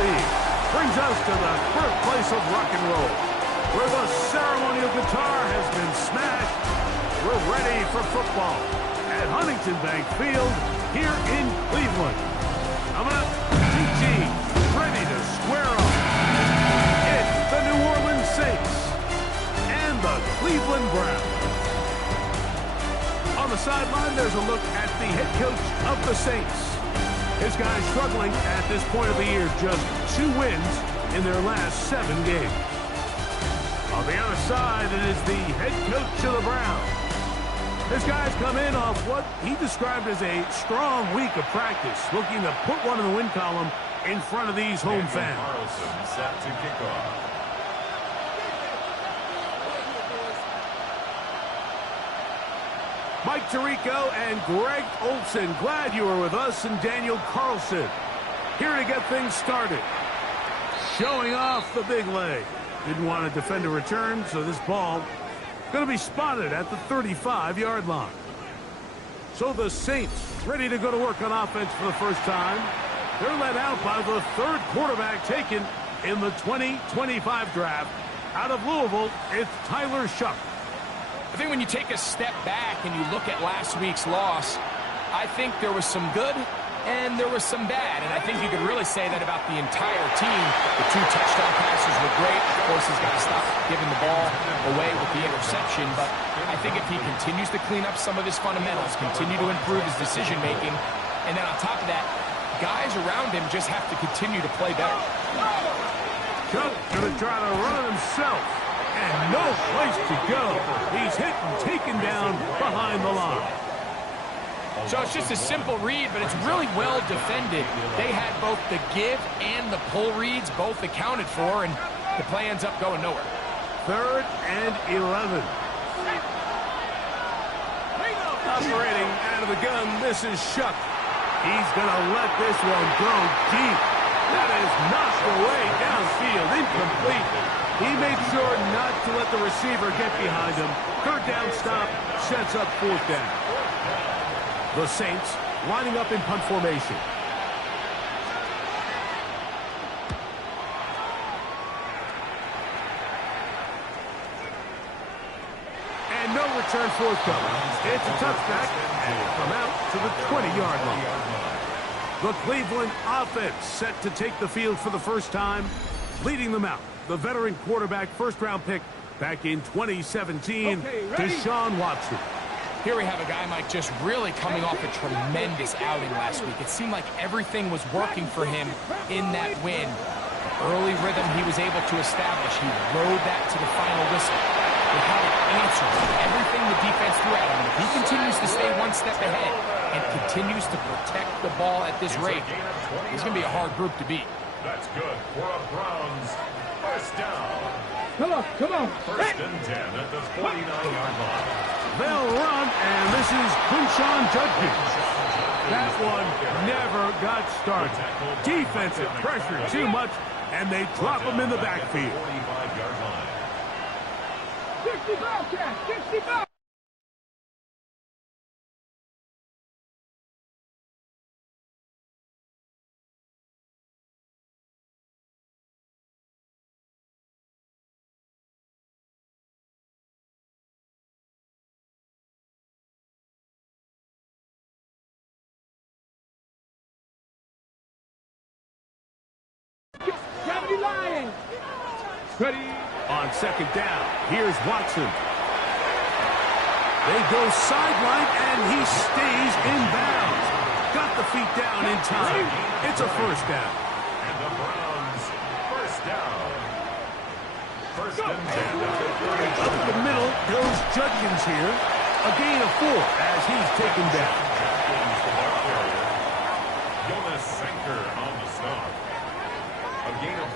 League brings us to the birthplace of rock and roll, where the ceremonial guitar has been smashed. We're ready for football at Huntington Bank Field here in Cleveland. Coming up, two teams ready to square off. It's the New Orleans Saints and the Cleveland Browns. On the sideline, there's a look at the head coach of the Saints. His guys struggling at this point of the year, just 2 wins in their last 7 games. On the other side, it is the head coach of the Browns. His guys come in off what he described as a strong week of practice, looking to put one in the win column in front of these home fans. Carlson set to kick off. Mike Tirico and Greg Olson, glad you were with us, and Daniel Carlson here to get things started. Showing off the big leg. Didn't want to defend a return, so this ball going to be spotted at the 35-yard line. So the Saints ready to go to work on offense for the first time. They're led out by the 3rd quarterback taken in the 2025 draft. Out of Louisville, it's Tyler Shough. I think when you take a step back and you look at last week's loss, I think there was some good and there was some bad. And I think you could really say that about the entire team. The 2 touchdown passes were great. Of course, he's got to stop giving the ball away with the interception. But I think if he continues to clean up some of his fundamentals, continue to improve his decision-making, and then on top of that, guys around him just have to continue to play better. Shough going to try to run it himself. And no place to go. He's hit and taken down behind the line. So it's just a simple read, but it's really well defended. They had both the give and the pull reads both accounted for, and the play ends up going nowhere. 3rd and 11. Operating out of the gun, this is Shough. He's going to let this one go deep. That is knocked away downfield, incomplete. He made sure not to let the receiver get behind him. 3rd down stop sets up 4th down. The Saints lining up in punt formation. And no return forthcoming. It's a touchback and from out to the 20-yard line. The Cleveland offense set to take the field for the first time, leading them out. The veteran quarterback, 1st-round pick back in 2017, Deshaun Watson. Here we have a guy, Mike, just really coming off a tremendous outing last week. It seemed like everything was working for him in that win. The early rhythm he was able to establish, he rode that to the final whistle. With how it answers everything the defense threw at him. And if he continues to stay one step ahead and continues to protect the ball at this rate, he's going to be a hard group to beat. That's good for a Browns. 1st down. Come on. 1st and 10 at the 49-yard line. They'll run, and this is Quinshon Judkins. That one never got started. Defensive pressure too much, and they drop him in the backfield. 45-yard line. 65. Lion. Ready. On 2nd down, here's Watson. They go sideline, and he stays in bounds. Got the feet down in time. It's a 1st down. And the Browns, 1st down. 1st and 10 at the 30. Up the middle goes Judkins here. A gain of 4 as he's taken down. Jonas Sanker on the stop.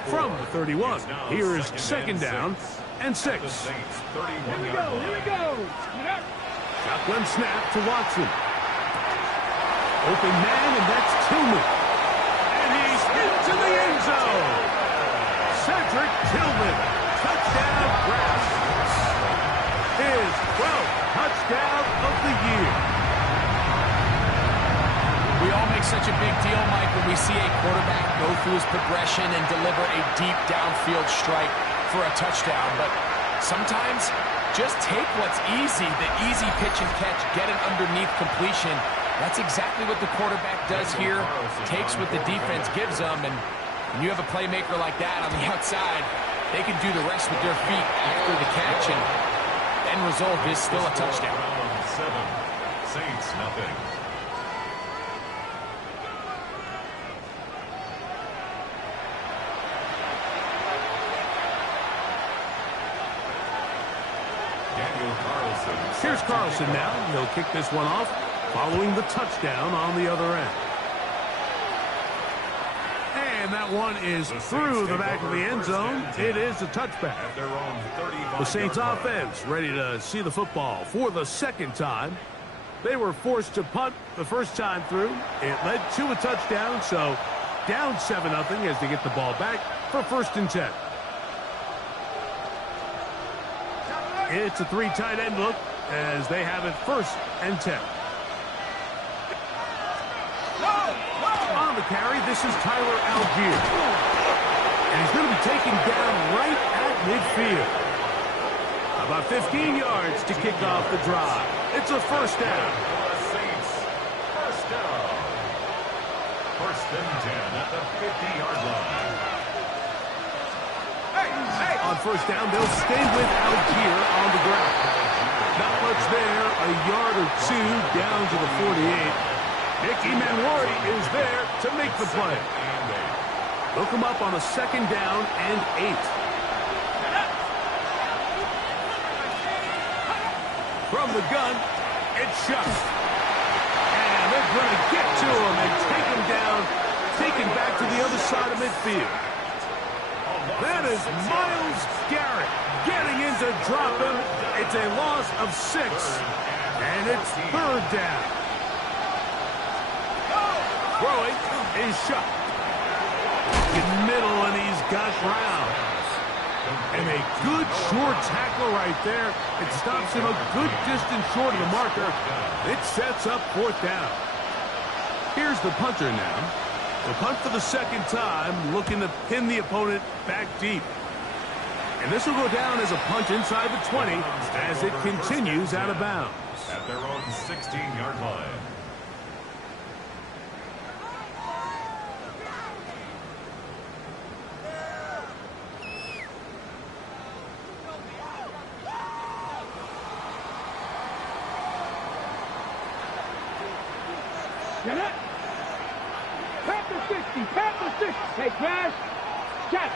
From the 31, here is 2nd down and 6. Here we go. Shotgun snap to Watson. Open man, and that's Tillman. And he's into the end zone. Cedric Tillman, touchdown Browns. His 12th touchdown of the year. We all make such a big deal, Mike, when we see a quarterback go through his progression and deliver a deep downfield strike for a touchdown. But sometimes just take what's easy, the easy pitch and catch, get an underneath completion. That's exactly what the quarterback does here, takes what the defense gives them, and when you have a playmaker like that on the outside, they can do the rest with their feet after the catch, and the end result is still a touchdown. Saints nothing. Here's Carlson now. He'll kick this one off following the touchdown on the other end. And that one is through the back of the end zone. It is a touchback. The Saints offense ready to see the football for the second time. They were forced to punt the first time through. It led to a touchdown, so down 7-0 as they get the ball back for 1st and 10. It's a 3 tight end look as they have it 1st and 10. On the carry, this is Tyler Algier. And he's going to be taken down right at midfield. About 15 yards to kick off the drive. It's a 1st down. Saints, 1st down. 1st and 10 at the 50-yard line. On 1st down, they'll stay with Algier on the ground. Not much there, a yard or 2 down to the 48. Nicky Manwari is there to make the play. Look him up on a 2nd down and 8. From the gun, it's Shuck. And they're going to get to him and take him down, take him back to the other side of midfield. That is Myles Garrett getting in to drop him. It's a loss of 6, and it's 3rd down. Throwing is Shuck. In middle, and he's got Brown. And a good short tackle right there. It stops him a good distance short of the marker. It sets up 4th down. Here's the punter now. The punt for the 2nd time, looking to pin the opponent back deep. And this will go down as a punt inside the 20 as it continues out of bounds. At their own 16-yard line. Get it? Pat the 60, pat the 60. Hey, Crash. Check.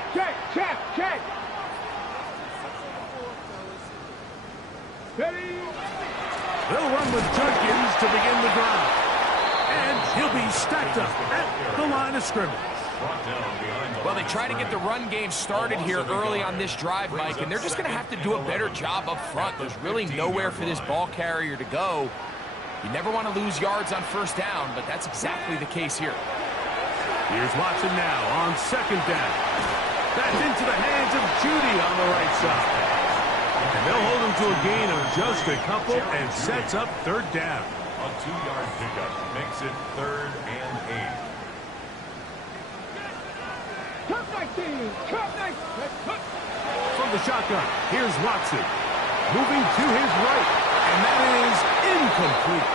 Ready? They'll run with Judkins to begin the drive. And he'll be stacked up at the line of scrimmage. Well, they try to get the run game started here early on this drive, Mike, and they're just going to have to do a better job up front. There's really nowhere for this ball carrier to go. You never want to lose yards on 1st down, but that's exactly the case here. Here's Watson now on 2nd down. That's into the hands of Judy on the right side. And they'll hold him to a gain of just a couple and sets up 3rd down. A 2-yard pickup makes it 3rd and 8. Turn 19. Turn 19. From the shotgun, here's Watson. Moving to his right. And that is incomplete.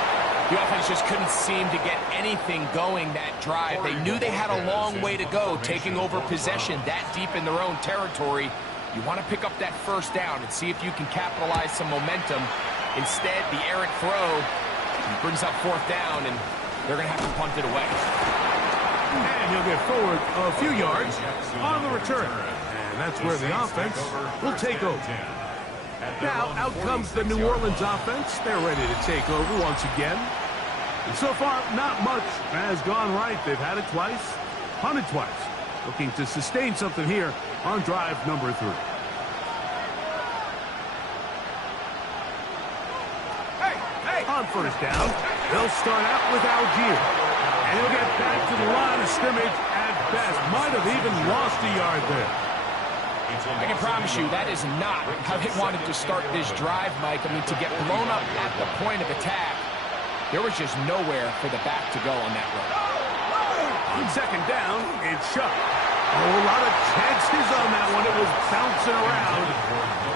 The offense just couldn't seem to get anything going that drive. They knew they had a long way to go, taking over possession that deep in their own territory. You want to pick up that 1st down and see if you can capitalize some momentum. Instead, the errant throw brings up 4th down, and they're going to have to punt it away. And he'll get forward a few yards on the return. And that's where the offense will take over. Now, out comes the New Orleans offense. They're ready to take over once again. And so far, not much has gone right. They've had it twice, punted twice. Looking to sustain something here on drive number 3. On 1st down, they'll start out with Algier. And he'll get back to the line of scrimmage at best. Might have even lost a yard there. I can promise you that is not how they wanted to start this drive, Mike. I mean, to get blown up at the point of attack, There was just nowhere for the back to go on that run. On second down, it's Shuck. Oh, a lot of chances on that one. It was bouncing around,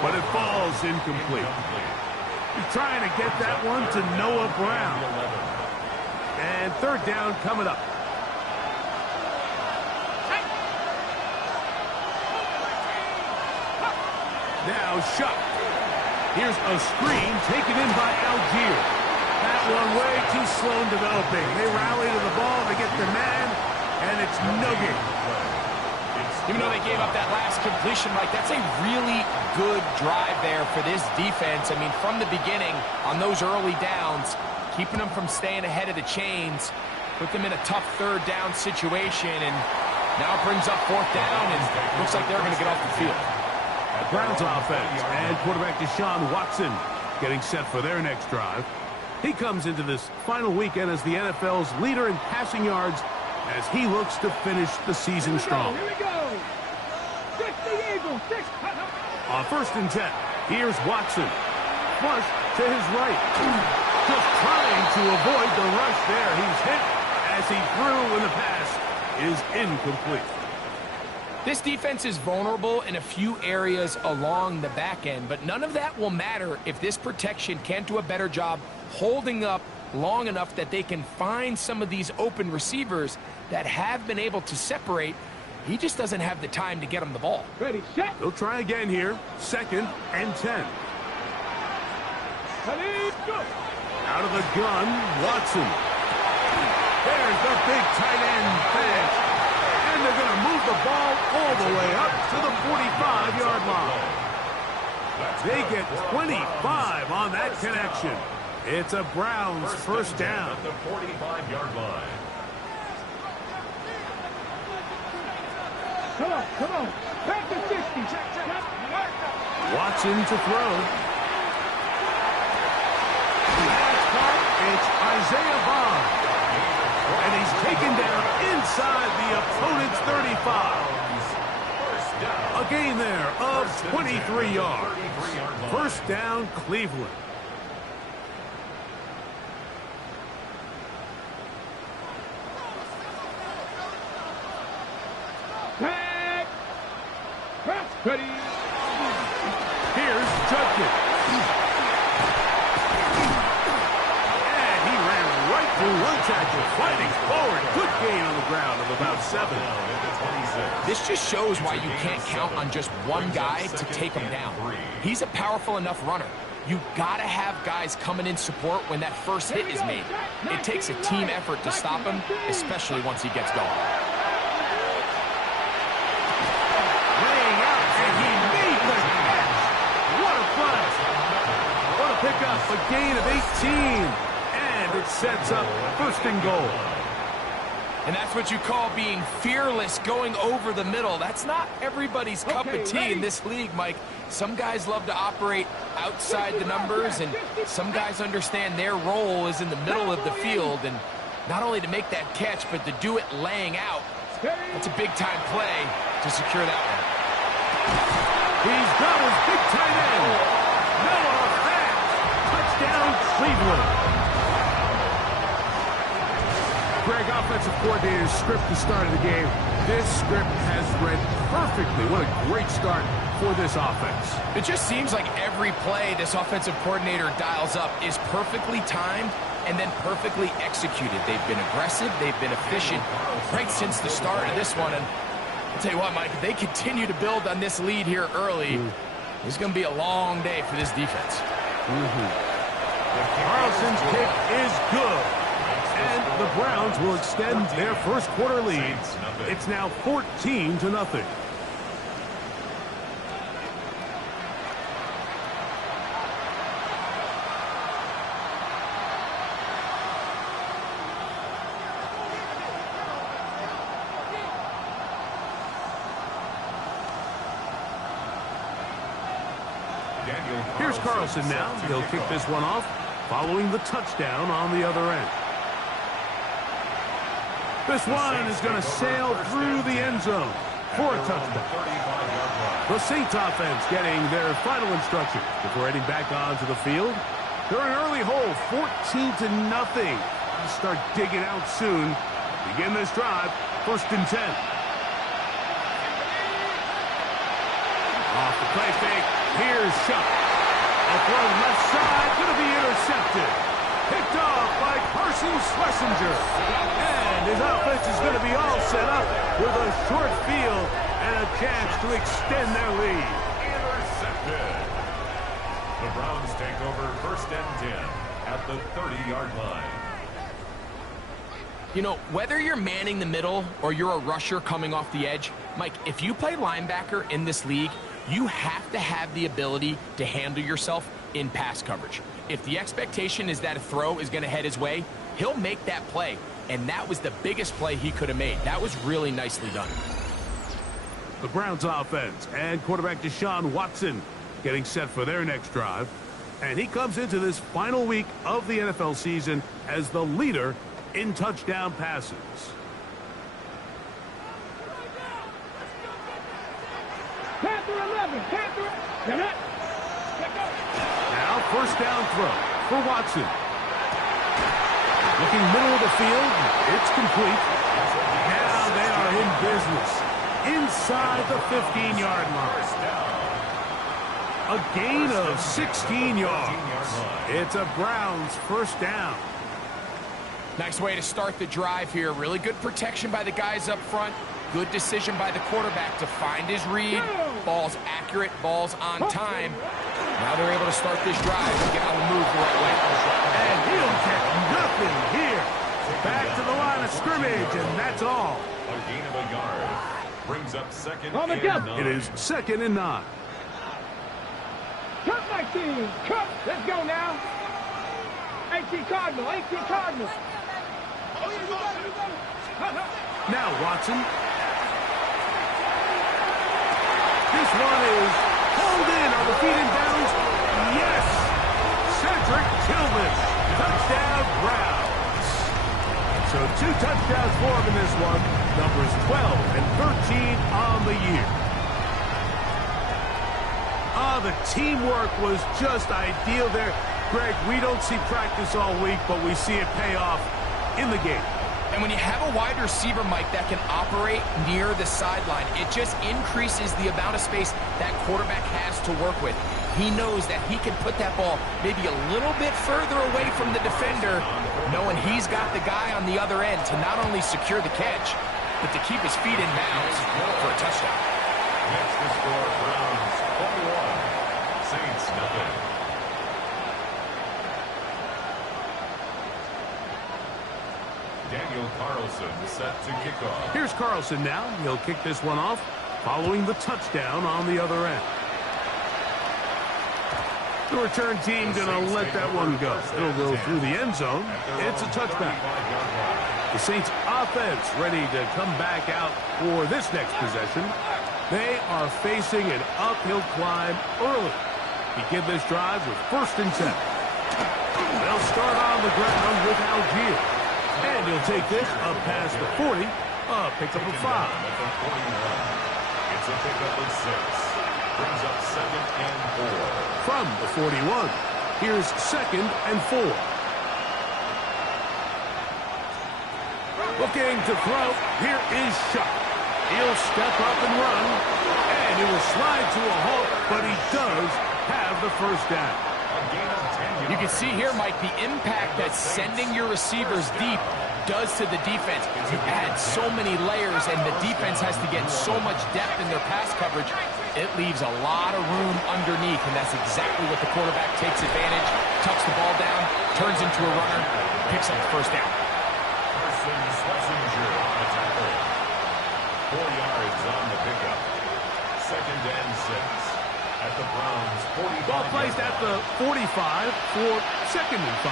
but it falls incomplete. He's trying to get that one to Noah Brown. And third down coming up. Now Shuck. Here's a screen taken in by Algier. That one way too slow in developing. They rally to the ball, they get their man, and it's no gain. Even though they gave up that last completion, Mike, that's a really good drive there for this defense. I mean, from the beginning, on those early downs, keeping them from staying ahead of the chains, put them in a tough third down situation, and now it brings up fourth down, and looks like they're going to get off the field. Browns offense and quarterback Deshaun Watson getting set for their next drive. He comes into this final weekend as the NFL's leader in passing yards as he looks to finish the season strong. Here we go. 60 Eagles. 6. On 1st and 10, here's Watson. Flush to his right. Just trying to avoid the rush there. He's hit as he threw, and the pass is incomplete. This defense is vulnerable in a few areas along the back end, but none of that will matter if this protection can't do a better job holding up long enough that they can find some of these open receivers that have been able to separate. He just doesn't have the time to get them the ball. Ready, set. They'll try again here. 2nd and 10. Ready, go. Out of the gun, Watson. There's the big tight end pass. And they're going to move the ball all the way up to the 45-yard line. They get 25 on that connection. It's a Browns first down. At the 45-yard line. Come on. Back to 60. Watson to throw. That's caught. It's Isaiah Bond. And he's taken down inside the opponent's 35. A gain there of 23 yards. First down, Cleveland. Back. Press. Ready. Here's Judkins. And he ran right through one tackle, fighting forward. Good gain on the ground of about 7. This just shows why you can't count on just one guy to take him down. He's a powerful enough runner. You got to have guys coming in support when that first hit is made. It takes a team effort to stop him, especially once he gets going. Laying out, and he made the catch. What a play. What a pickup, a gain of 18. And it sets up 1st and goal. And that's what you call being fearless, going over the middle. That's not everybody's cup of tea in this league, Mike. Some guys love to operate outside the numbers, and some guys understand their role is in the middle of the field. And not only to make that catch, but to do it laying out. That's a big-time play to secure that one. He's got his big tight end. Noah Fant. Touchdown, Cleveland. Greg, offensive coordinator's script the start of the game. This script has read perfectly. What a great start for this offense. It just seems like every play this offensive coordinator dials up is perfectly timed and then perfectly executed. They've been aggressive. They've been efficient right since the start of this one. And I'll tell you what, Mike, if they continue to build on this lead here early, it's going to be a long day for this defense. Carlson's kick is good. And the Browns will extend their first quarter lead. It's now 14-0. Here's Carlson now. He'll kick this one off, following the touchdown on the other end. This one is going to sail through the end zone for a touchdown. The Saints offense getting their final instructions before heading back onto the field. They're an early hole, 14-0. Start digging out soon. Begin this drive, 1st and 10. Off the play fake, here's Shuck. A throw left side, going to be intercepted. Picked off by Carson Schlesinger. And his offense is going to be all set up with a short field and a chance to extend their lead. Intercepted. The Browns take over 1st and 10 at the 30-yard line. You know, whether you're manning the middle or you're a rusher coming off the edge, Mike, if you play linebacker in this league, you have to have the ability to handle yourself in pass coverage. If the expectation is that a throw is going to head his way, he'll make that play. And that was the biggest play he could have made. That was really nicely done. The Browns offense and quarterback Deshaun Watson getting set for their next drive. And he comes into this final week of the NFL season as the leader in touchdown passes. Panther 11. Panther. Now 1st down throw for Watson. Looking middle of the field. It's complete. Now they are in business inside the 15-yard line. A gain of 16 yards. It's a Browns 1st down. Nice way to start the drive here. Really good protection by the guys up front. Good decision by the quarterback to find his read. Ball's accurate, ball's on time. Now they're able to start this drive and get on the move the right way. And he'll get nothing here. Back to the line of scrimmage, and that's all. A gain of a yard. Brings up 2nd On the and jump. 9. It is 2nd and 9. Cut my team. Cut. Let's go now. AT Cardinal. AT Cardinal. Now Watson. This one is pulled in on the feet and downs. Yes! Cedric Tillman. Touchdown Browns. So 2 touchdowns for him in this one. Numbers 12 and 13 on the year. The teamwork was just ideal there. Greg, we don't see practice all week, but we see it pay off in the game. And when you have a wide receiver, Mike, that can operate near the sideline, it just increases the amount of space that quarterback has to work with. He knows that he can put that ball maybe a little bit further away from the defender, knowing he's got the guy on the other end to not only secure the catch, but to keep his feet in bounds for a touchdown. Next to score, Browns 41. Saints nothing. Daniel Carlson set to kick off. Here's Carlson now. He'll kick this one off following the touchdown on the other end. The return team going to let that one go. It'll go through the end zone. It's a touchback. The Saints offense ready to come back out for this next possession. They are facing an uphill climb early. Begin this drive with 1st and 10. They'll start on the ground with Algier. And he'll take this up past the 40. Pick up a 5. It's a pickup of 6. Brings up 2nd and 4. From the 41, here's 2nd and 4. Looking to throw. Here is Shuck. He'll step up and run. And he will slide to a halt, but he does have the 1st down. A gain of 10 yards. You can see here, Mike, the impact that sending your receivers deep does to the defense. You add so many layers, and the defense has to get so much depth in their pass coverage. It leaves a lot of room underneath, and that's exactly what the quarterback takes advantage, tucks the ball down, turns into a runner, picks up the 1st down. Carson Schlesinger on the tackle. 4 yards on the pickup. 2nd and 6. At the Browns 45. Ball placed at the 45 for 2nd and 5.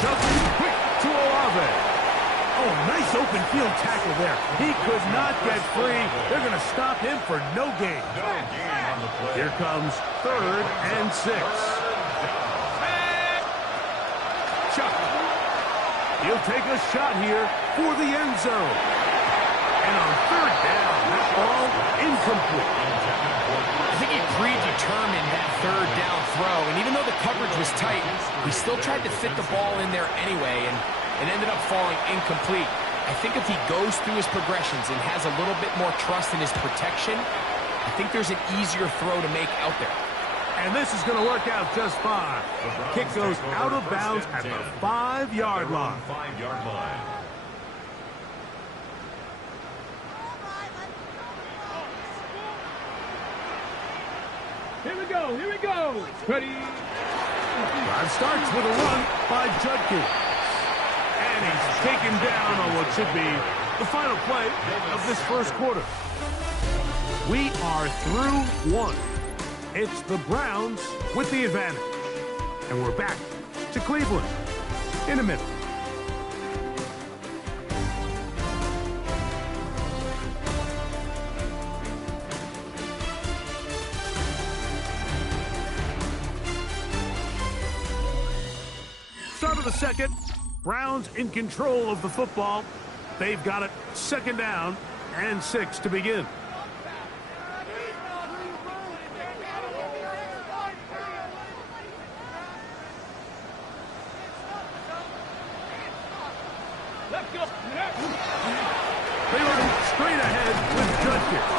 Shuffling quick to Olave. Oh, nice open field tackle there. He could not get free. They're going to stop him for no gain. No gain on the play. Here comes 3rd and 6. Chuck. He'll take a shot here for the end zone. And on 3rd down, that ball incomplete. I think he predetermined that third down throw, and even though the coverage was tight, he still tried to fit the ball in there anyway, and it ended up falling incomplete. I think if he goes through his progressions and has a little bit more trust in his protection, I think there's an easier throw to make out there. And this is going to work out just fine. Kick goes out of bounds at the 5-yard line. 5-yard line. Here we go, here we go. Ready? Drive starts with a run by Judkins. And he's taken down on what should be the final play of this first quarter. We are through one. It's the Browns with the advantage. And we're back to Cleveland in a minute. Start of the second. Browns in control of the football. They've got it 2nd down and 6 to begin. Let's go. They run straight ahead with Judkins.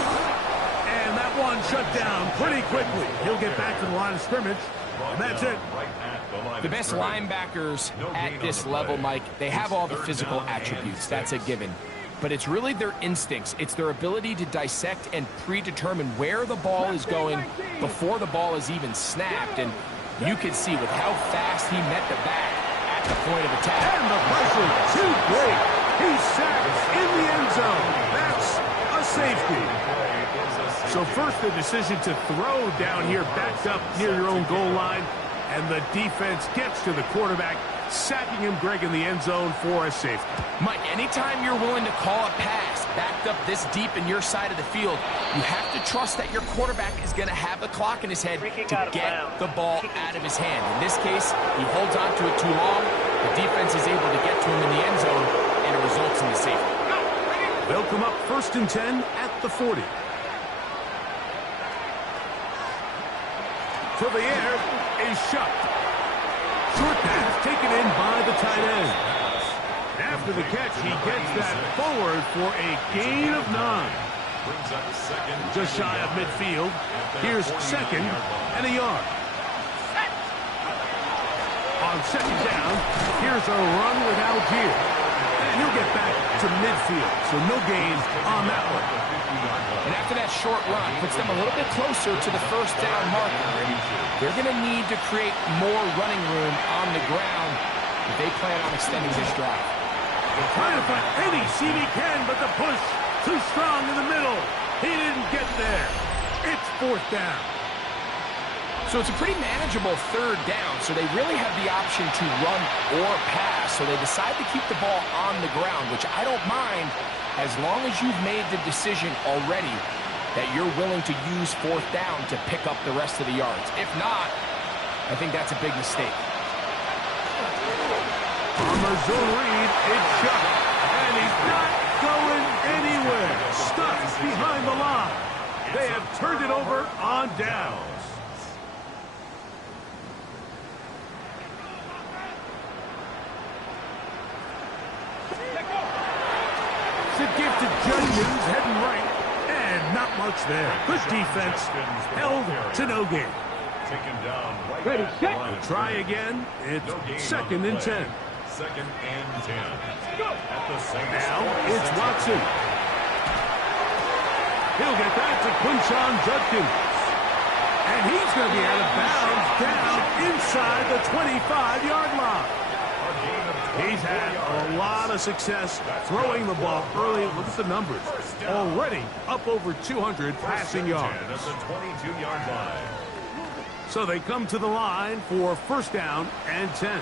And that one shut down pretty quickly. He'll get back to the line of scrimmage. And that's it. The best linebackers at this level, Mike, they have all the physical attributes. That's a given. But it's really their instincts. It's their ability to dissect and predetermine where the ball is going before the ball is even snapped. And you can see with how fast he met the back at the point of attack. And the pressure too great. He's sacked in the end zone. That's a safety. So first the decision to throw down here backed up near your own goal line. And the defense gets to the quarterback, sacking him, Greg, in the end zone for a safety. Mike, anytime you're willing to call a pass backed up this deep in your side of the field, you have to trust that your quarterback is going to have the clock in his head to get the ball out of his hand. In this case, he holds on to it too long. The defense is able to get to him in the end zone, and it results in the safety. They'll come up 1st and 10 at the 40. To the air is shot. Short pass taken in by the tight end. After the catch, he gets that forward for a gain of 9. Just shy of midfield. Here's 2nd and a yard. On 2nd down, here's a run with Algier. And he'll get back to midfield, so no gain on that one. And after that short run, puts them a little bit closer to the 1st down marker. They're going to need to create more running room on the ground if they plan on extending this drive. Trying to find any seam he can, but the push too strong in the middle. He didn't get there. It's 4th down. So it's a pretty manageable 3rd down, so they really have the option to run or pass. So they decide to keep the ball on the ground, which I don't mind as long as you've made the decision already that you're willing to use 4th down to pick up the rest of the yards. If not, I think that's a big mistake. On the zone read, it's shot. And he's not going anywhere. Stuck behind the line. They have turned it over on downs. To give to Judkins, heading right, and not much there. Good defense, held to no gain. Ready, set. Try again. It's 2nd and 10. 2nd and 10. Now it's Watson. He'll get that to Quinshon Judkins. And he's going to be out of bounds down inside the 25-yard line. He's had a lot of success throwing the ball early. Look at the numbers. Already up over 200 passing yards. At the 22-yard line. So they come to the line for 1st down and 10.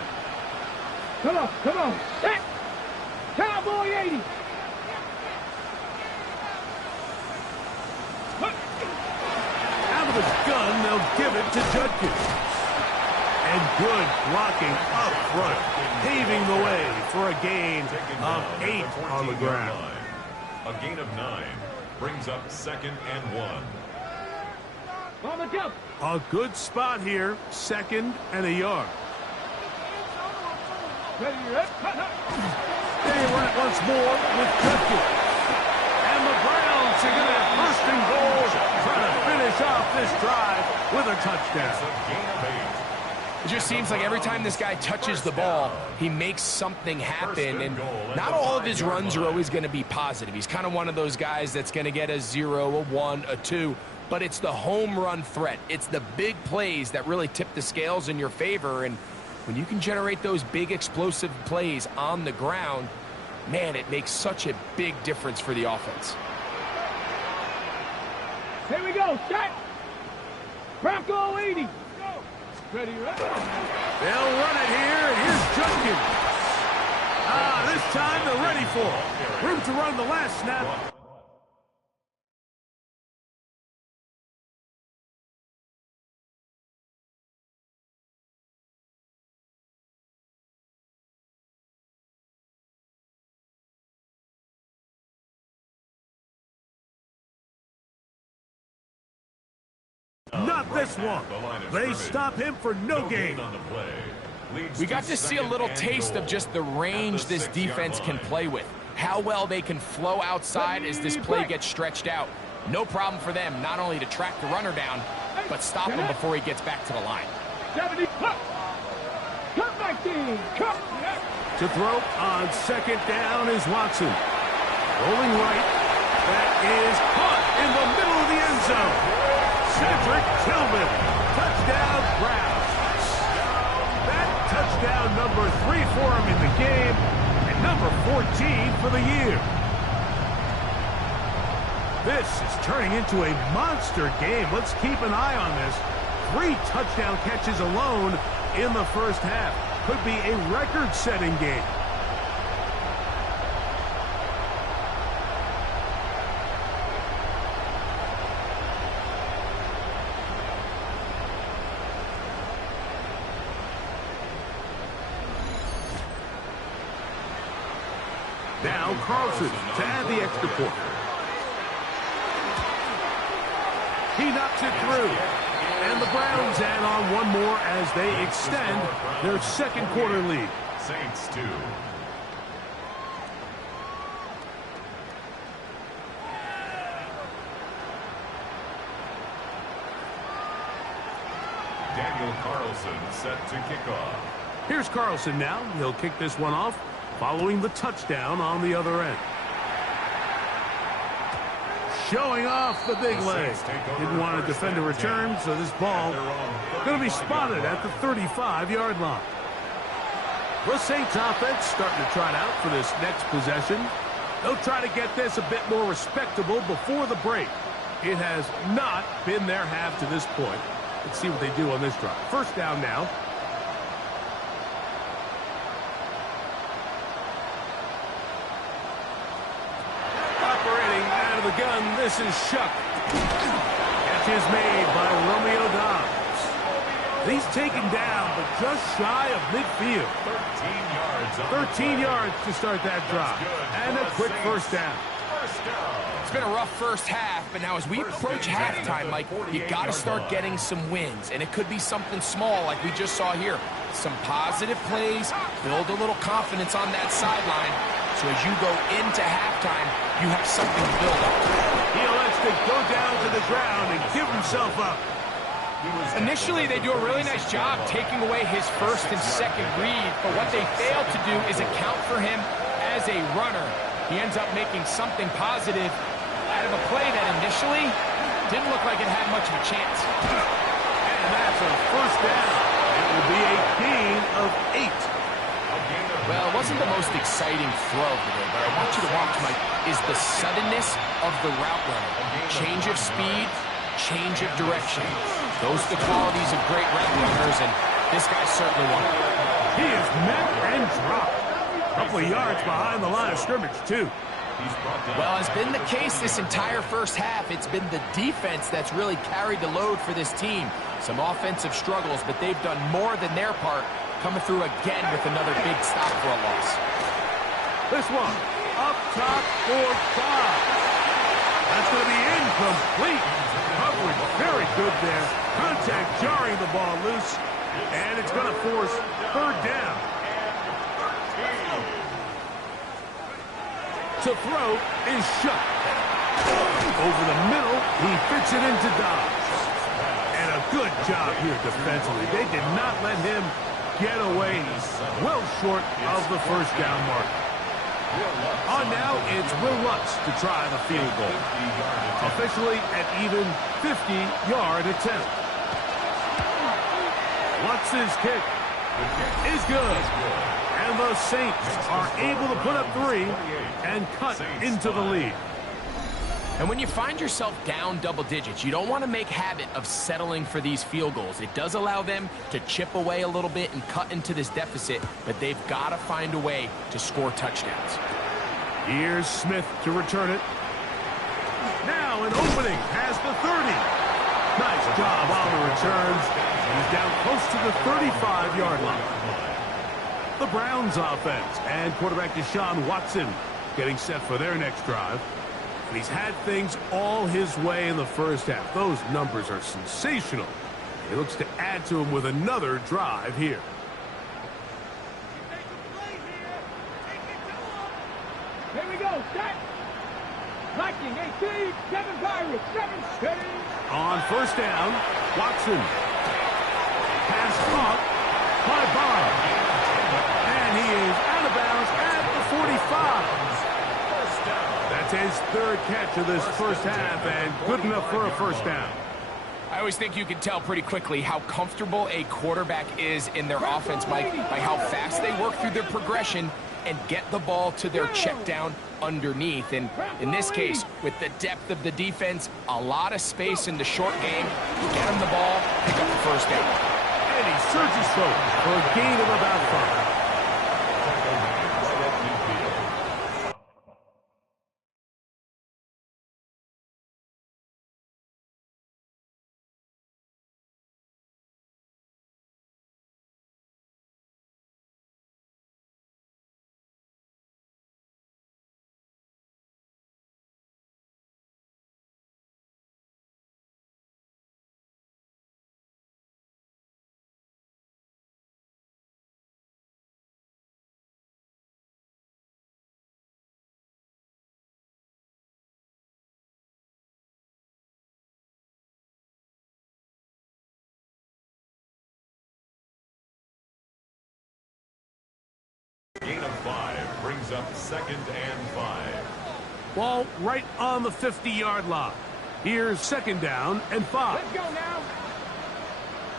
Come on, come on. Set. Cowboy 80. Out of his gun, they'll give it to Judkins. And good blocking up front, paving the way for a gain of 8 on the ground. A gain of 9. Brings up 2nd and 1. On the jump. A good spot here, 2nd and a yard. Ready, red, cut, cut. They run it once more with Judkins. And the Browns are going to have 1st and goal, trying to finish off this drive with a touchdown. It's a gain of 8. It just seems like every time this guy touches the ball, he makes something happen, and not all of his runs are always going to be positive. He's kind of one of those guys that's going to get a 0, a 1, a 2, but it's the home run threat. It's the big plays that really tip the scales in your favor, and when you can generate those big explosive plays on the ground, man, it makes such a big difference for the offense. Here we go, set. Bronco 80. Ready, red. They'll run it here, and here's Judkins. This time they're ready for it. Room to run the last snap. Not this one. They stop him for no gain. We got to see a little taste of just the range this defense can play with. How well they can flow outside as this play gets stretched out. No problem for them not only to track the runner down, but stop him before he gets back to the line. 70, cut. Cut 19, cut. To throw on 2nd down is Watson. Rolling right. That is caught in the middle of the end zone. Cedric Tillman. Touchdown, Browns. That touchdown number 3 for him in the game, and number 14 for the year. This is turning into a monster game. Let's keep an eye on this. 3 touchdown catches alone in the first half. Could be a record-setting game. Now Carlson to add the extra point. He knocks it through. And the Browns add on one more as they extend their 2nd quarter lead. Saints 2. Daniel Carlson set to kick off. Here's Carlson now. He'll kick this one off following the touchdown on the other end. Showing off the big leg. Didn't want to defend a return, so this ball going to be spotted at the 35-yard line. The Saints offense starting to trot out for this next possession. They'll try to get this a bit more respectable before the break. It has not been their half to this point. Let's see what they do on this drive. 1st down now. The gun, this is Shuck. Catch is made by Romeo Dobbs. He's taken down, but just shy of midfield. 13 yards to start that drive. And a quick 1st down. It's been a rough first half, but now as we approach halftime, Mike, you got to start getting some wins. And it could be something small like we just saw here. Some positive plays, build a little confidence on that sideline. So as you go into halftime, you have something to build up. He elects to go down to the ground and give himself up. Initially, they do a really nice job taking away his 1st and 2nd read, but what they fail to do is account for him as a runner. He ends up making something positive out of a play that initially didn't look like it had much of a chance. And that's a 1st down. It will be a gain of 8. Well, it wasn't the most exciting throw of the day, but I want you to watch, Mike, is the suddenness of the route running. Change of speed, change of direction. Those are the qualities of great route runners, and this guy certainly one of them. He is met and dropped. A couple of yards behind the line of scrimmage, too. Well, as been the case this entire first half, it's been the defense that's really carried the load for this team. Some offensive struggles, but they've done more than their part, coming through again with another big stop for a loss. This one, up top for Cobb. That's going to be incomplete. Coverage very good there. Contact jarring the ball loose. And it's going to force third down. To throw is shut. Over the middle, he fits it into Dobbs. And a good job here defensively. They did not let him get away well short of the first down mark. On now, it's Will Lutz to try the field goal. Officially an even 50-yard attempt. Lutz's kick is good. And the Saints are able to put up 3 and cut into the lead. And when you find yourself down double digits, you don't want to make habit of settling for these field goals. It does allow them to chip away a little bit and cut into this deficit, but they've got to find a way to score touchdowns. Here's Smith to return it. Now an opening past the 30. Nice job on the returns. He's down close to the 35-yard line. The Browns offense and quarterback Deshaun Watson getting set for their next drive. And he's had things all his way in the first half. Those numbers are sensational. He looks to add to them with another drive here. Here we go, set. Viking 18, 7 Pirates, 7 steady. On first down, Watson. Pass caught by Barr. And he is out of bounds at the 45. That's his third catch of this first half, and good enough for a first down. I always think you can tell pretty quickly how comfortable a quarterback is in their offense, Mike, by how fast they work through their progression and get the ball to their check down underneath. And in this case, with the depth of the defense, a lot of space in the short game, get him the ball, pick up the first down. And he surges forward for a gain of about 5. Gain of 5 brings up 2nd and 5. Ball right on the 50-yard line. Here's 2nd down and 5. Let's go now.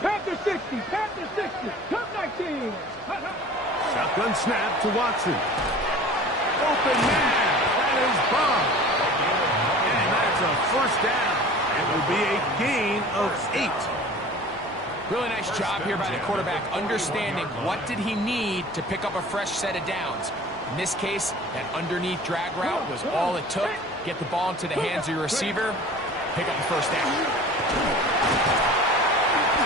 Panther 60, Panther 60, Cup 19. Shotgun snap to Watson. Open man. That is Bob. And that's a first down. It will be a gain of 8. Really nice job here by the quarterback, understanding what did he need to pick up a fresh set of downs. In this case, that underneath drag route was all it took. Get the ball into the hands of your receiver, pick up the first down.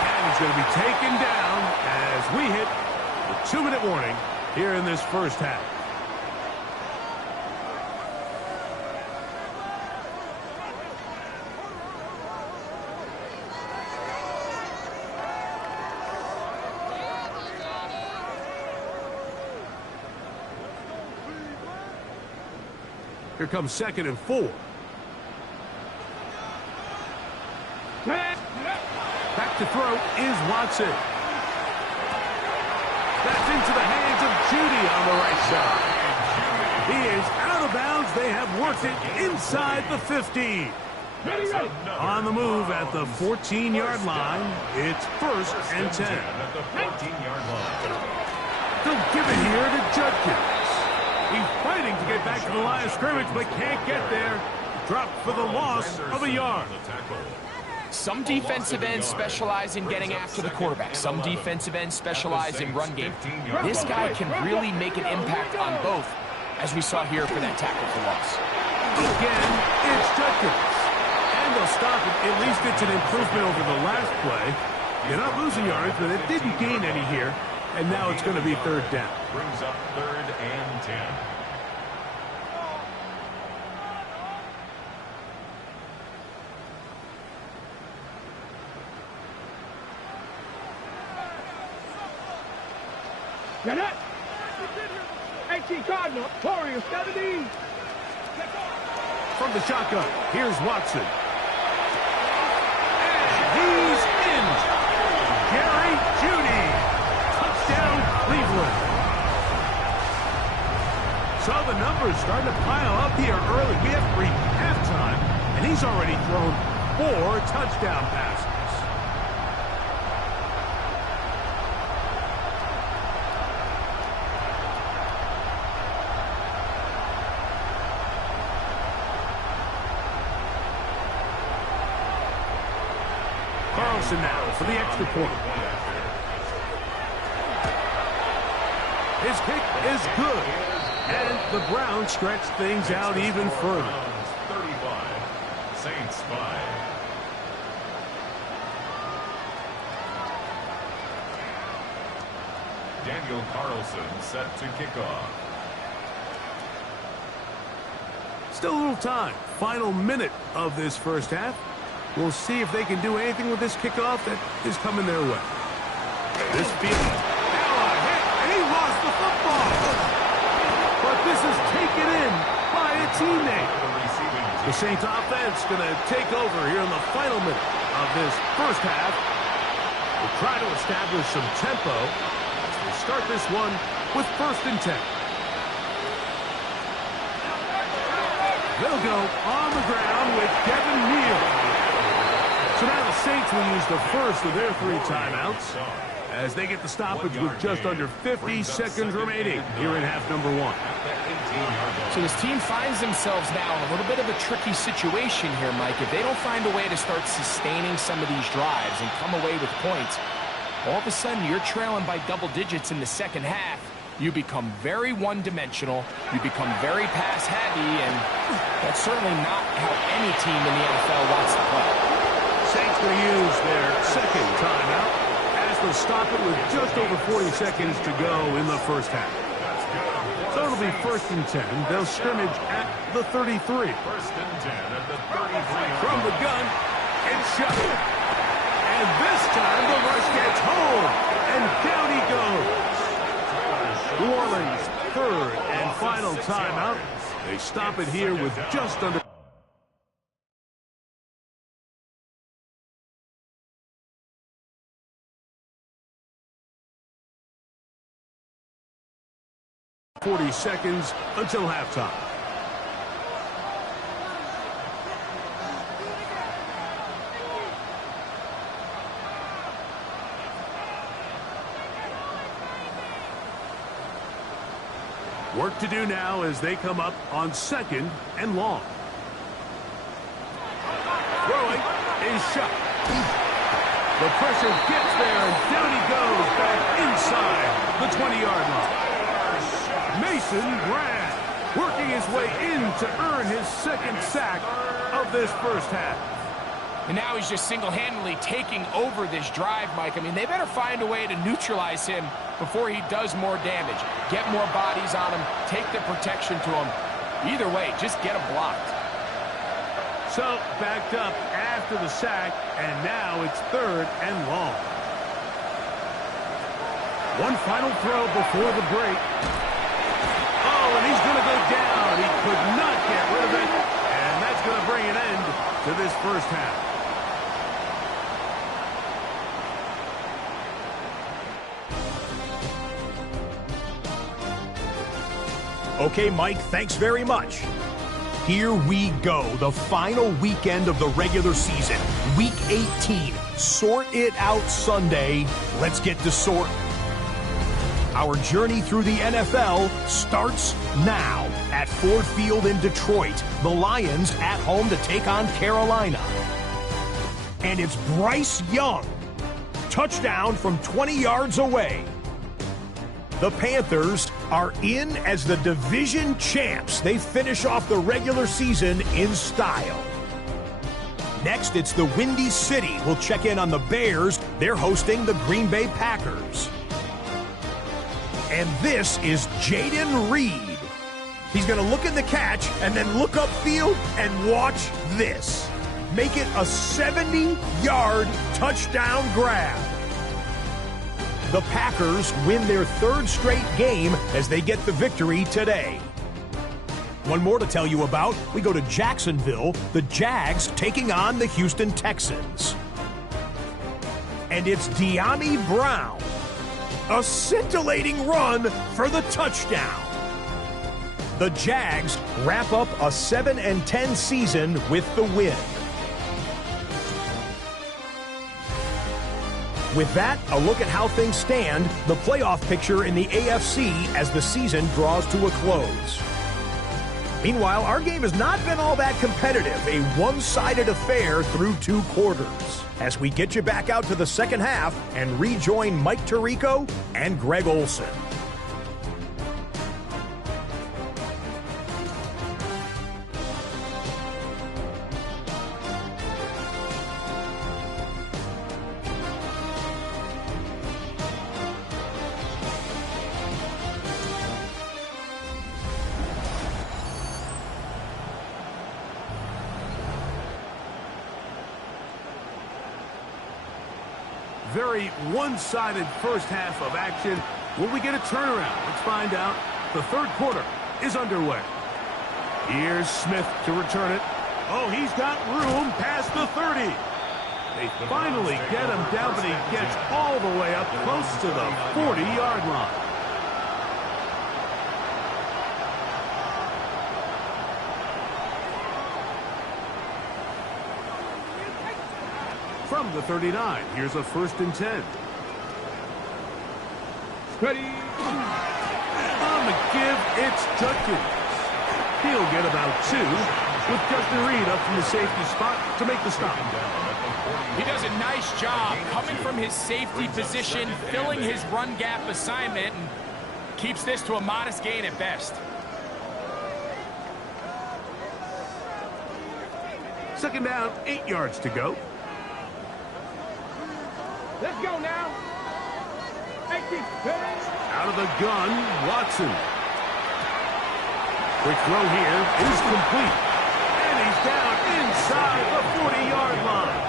And he's going to be taken down as we hit the 2-minute warning here in this first half. Here comes 2nd and 4. Back to throw is Watson. That's into the hands of Judy on the right side. He is out of bounds. They have worked it inside the 50. On the move at the 14-yard line. It's 1st and 10. At the 14-yard line. They'll give it here to Judkins. He's fighting to get back to the line of scrimmage, but can't get there. Dropped for the loss of a yard. Some defensive ends specialize in getting after the quarterback. Some defensive ends specialize in run game. This guy can really make an impact on both, as we saw here for that tackle for loss. Again, it's Judkins. And they'll stop it. At least it's an improvement over the last play. You're not losing yards, but it didn't gain any here. And now it's going to be 3rd down. Brings up 3rd and 10. Get it? 18 Cardinal. Warriors 70. From the shotgun, here's Watson. And he's in. Jerry Jeudy. Touchdown, Cleveland. So the numbers starting to pile up here early. We have reached halftime, and he's already thrown 4 touchdown passes. Carlson now for the extra point. His kick is good. And the Browns stretch things out even further. 35, Saints 5. Daniel Carlson set to kick off. Still a little time. Final minute of this first half. We'll see if they can do anything with this kickoff that is coming their way. This field. Now a hit, and he lost the football. But this is taken in by a teammate. The Saints offense going to take over here in the final minute of this first half. We'll try to establish some tempo as we start this one with 1st and 10. They'll go on the ground with Devin Neal. So now the Saints will use the first of their 3 timeouts as they get the stoppage with just under 50 seconds remaining here in half number 1. So this team finds themselves now in a little bit of a tricky situation here, Mike. If they don't find a way to start sustaining some of these drives and come away with points, all of a sudden you're trailing by double digits in the second half. You become very one-dimensional, you become very pass-heavy, and that's certainly not how any team in the NFL wants to play. Saints will use their second timeout as they'll stop it with just over 40 seconds to go in the first half. So it'll be 1st and 10. They'll scrimmage at the 33. 1st and 10 at the 33. From the gun, it's shot. And this time the rush gets home, and down he goes. New Orleans' 3rd and final timeout. They stop it here with just under 40 seconds until halftime. Work to do now as they come up on 2nd and long. Throwing is shot. The pressure gets there, and down he goes back inside the 20-yard line. Mason Graham working his way in to earn his 2nd sack of this first half. And now he's just single-handedly taking over this drive, Mike. I mean, they better find a way to neutralize him before he does more damage. Get more bodies on him, take the protection to him. Either way, just get him blocked. So, backed up after the sack, and now it's 3rd and long. One final throw before the break. Oh, and he's going to go down. He could not get rid of it, and that's going to bring an end to this first half. Okay, Mike, thanks very much. Here we go, the final weekend of the regular season, Week 18. Sort it out Sunday. Let's get to sort. Our journey through the NFL starts now at Ford Field in Detroit. The Lions at home to take on Carolina. And it's Bryce Young. Touchdown from 20 yards away. The Panthers are in as the division champs. They finish off the regular season in style. Next, it's the Windy City. We'll check in on the Bears. They're hosting the Green Bay Packers. And this is Jaden Reed. He's going to look at the catch and then look upfield and watch this. Make it a 70-yard touchdown grab. The Packers win their third straight game as they get the victory today. One more to tell you about. We go to Jacksonville, the Jags taking on the Houston Texans. And it's De'Ami Brown. A scintillating run for the touchdown. The Jags wrap up a 7-10 season with the win. With that, a look at how things stand, the playoff picture in the AFC as the season draws to a close. Meanwhile, our game has not been all that competitive, a one-sided affair through 2 quarters. As we get you back out to the second half and rejoin Mike Tirico and Greg Olsen. Very one-sided first half of action. Will we get a turnaround? Let's find out. The third quarter is underway. Here's Smith to return it. Oh, he's got room past the 30. They finally get him down, but he gets all the way up close to the 40-yard line. From the 39, here's a 1st and 10. Ready. On the give, it's Judkins. He'll get about 2 with Justin Reed up from the safety spot to make the stop. He does a nice job coming from his safety position, filling his run gap assignment, and keeps this to a modest gain at best. Second down, 8 yards to go. Let's go now. 18. Out of the gun, Watson. Quick throw here is complete. And he's down inside the 40-yard line.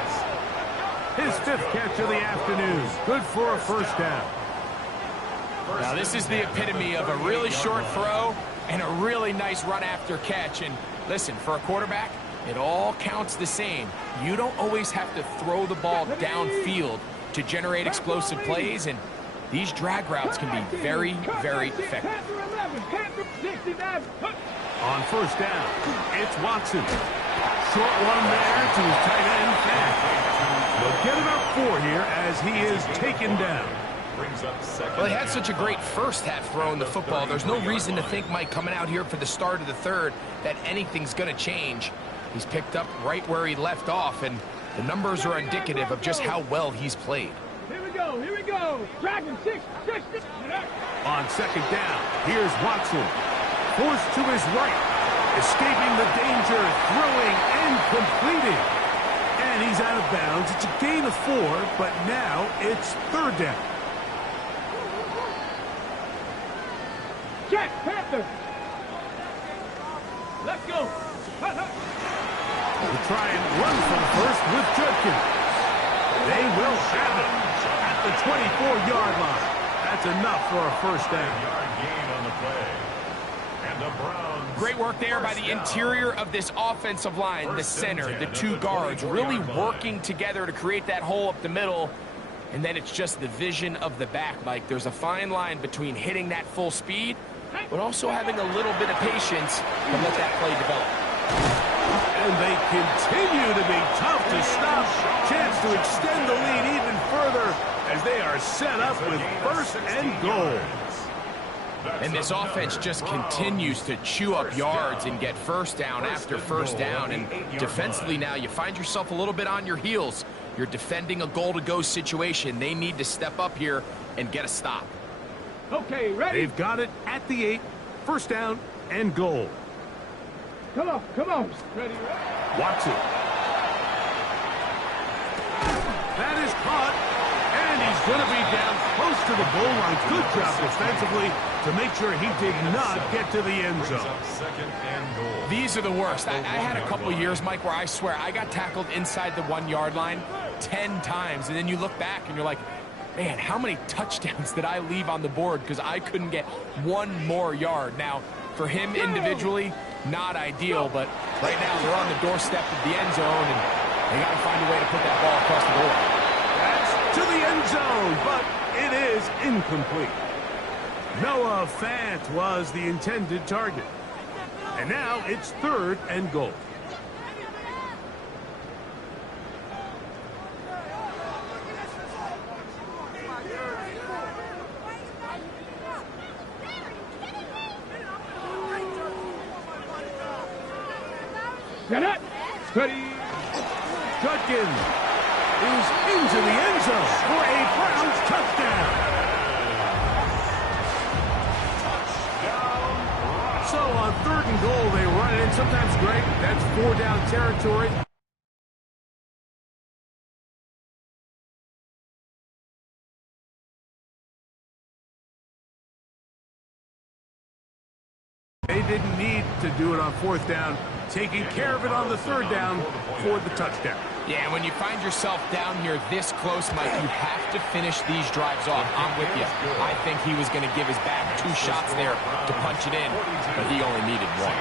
His 5th catch of the afternoon. Good for a first down. Now this is the epitome of a really short throw and a really nice run after catch. And listen, for a quarterback, it all counts the same. You don't always have to throw the ball downfield to generate explosive plays, and these drag routes can be very, very effective. On first down, it's Watson. Short one there to his tight end, Cat. They'll get about 4 here as he is taken down. Well, he had such a great first half throwing the football. There's no reason to think, Mike, coming out here for the start of the third, that anything's going to change. He's picked up right where he left off, and the numbers are indicative of just how well he's played. Here we go, here we go. Dragon 6. On second down, here's Watson. Forced to his right. Escaping the danger, throwing and completing. And he's out of bounds. It's a gain of 4, but now it's third down. Check, Panther. Let's go. We'll try and run for the first with Judkins. They will have it at the 24-yard line. That's enough for a first down. Great work there by the interior of this offensive line, the center, the 2 guards, really working together to create that hole up the middle. And then it's just the vision of the back, Mike. There's a fine line between hitting that full speed, but also having a little bit of patience to let that play develop. And they continue to be tough to stop. Chance to extend the lead even further as they are set up with 1st and goal. And this offense just continues to chew up yards and get first down after first down. And defensively now, you find yourself a little bit on your heels. You're defending a goal-to-go situation. They need to step up here and get a stop. Okay, ready? They've got it at the 8. First down and goal. Come on. Ready. Watson. That is caught. And he's going to be down close to the goal line. Good job defensively to make sure he did not get to the end zone. These are the worst. I had a couple years, Mike, where I swear I got tackled inside the 1-yard line 10 times. And then you look back and you're like, Man, how many touchdowns did I leave on the board because I couldn't get one more yard? Now, for him individually, not ideal, but right now they're on the doorstep of the end zone, and they got to find a way to put that ball across the board. That's to the end zone, but it is incomplete. Noah Fant was the intended target. And now it's 3rd and goal. Get it. Steady. Judkins is into the end zone for a Browns touchdown. So on 3rd and goal, they run it in. Sometimes, Greg, that's 4-down territory. They didn't need to do it on 4th down, taking care of it on the 3rd down for the touchdown. Yeah, and when you find yourself down here this close, Mike, you have to finish these drives off. I'm with you. I think he was going to give his back 2 shots there to punch it in, but he only needed 1.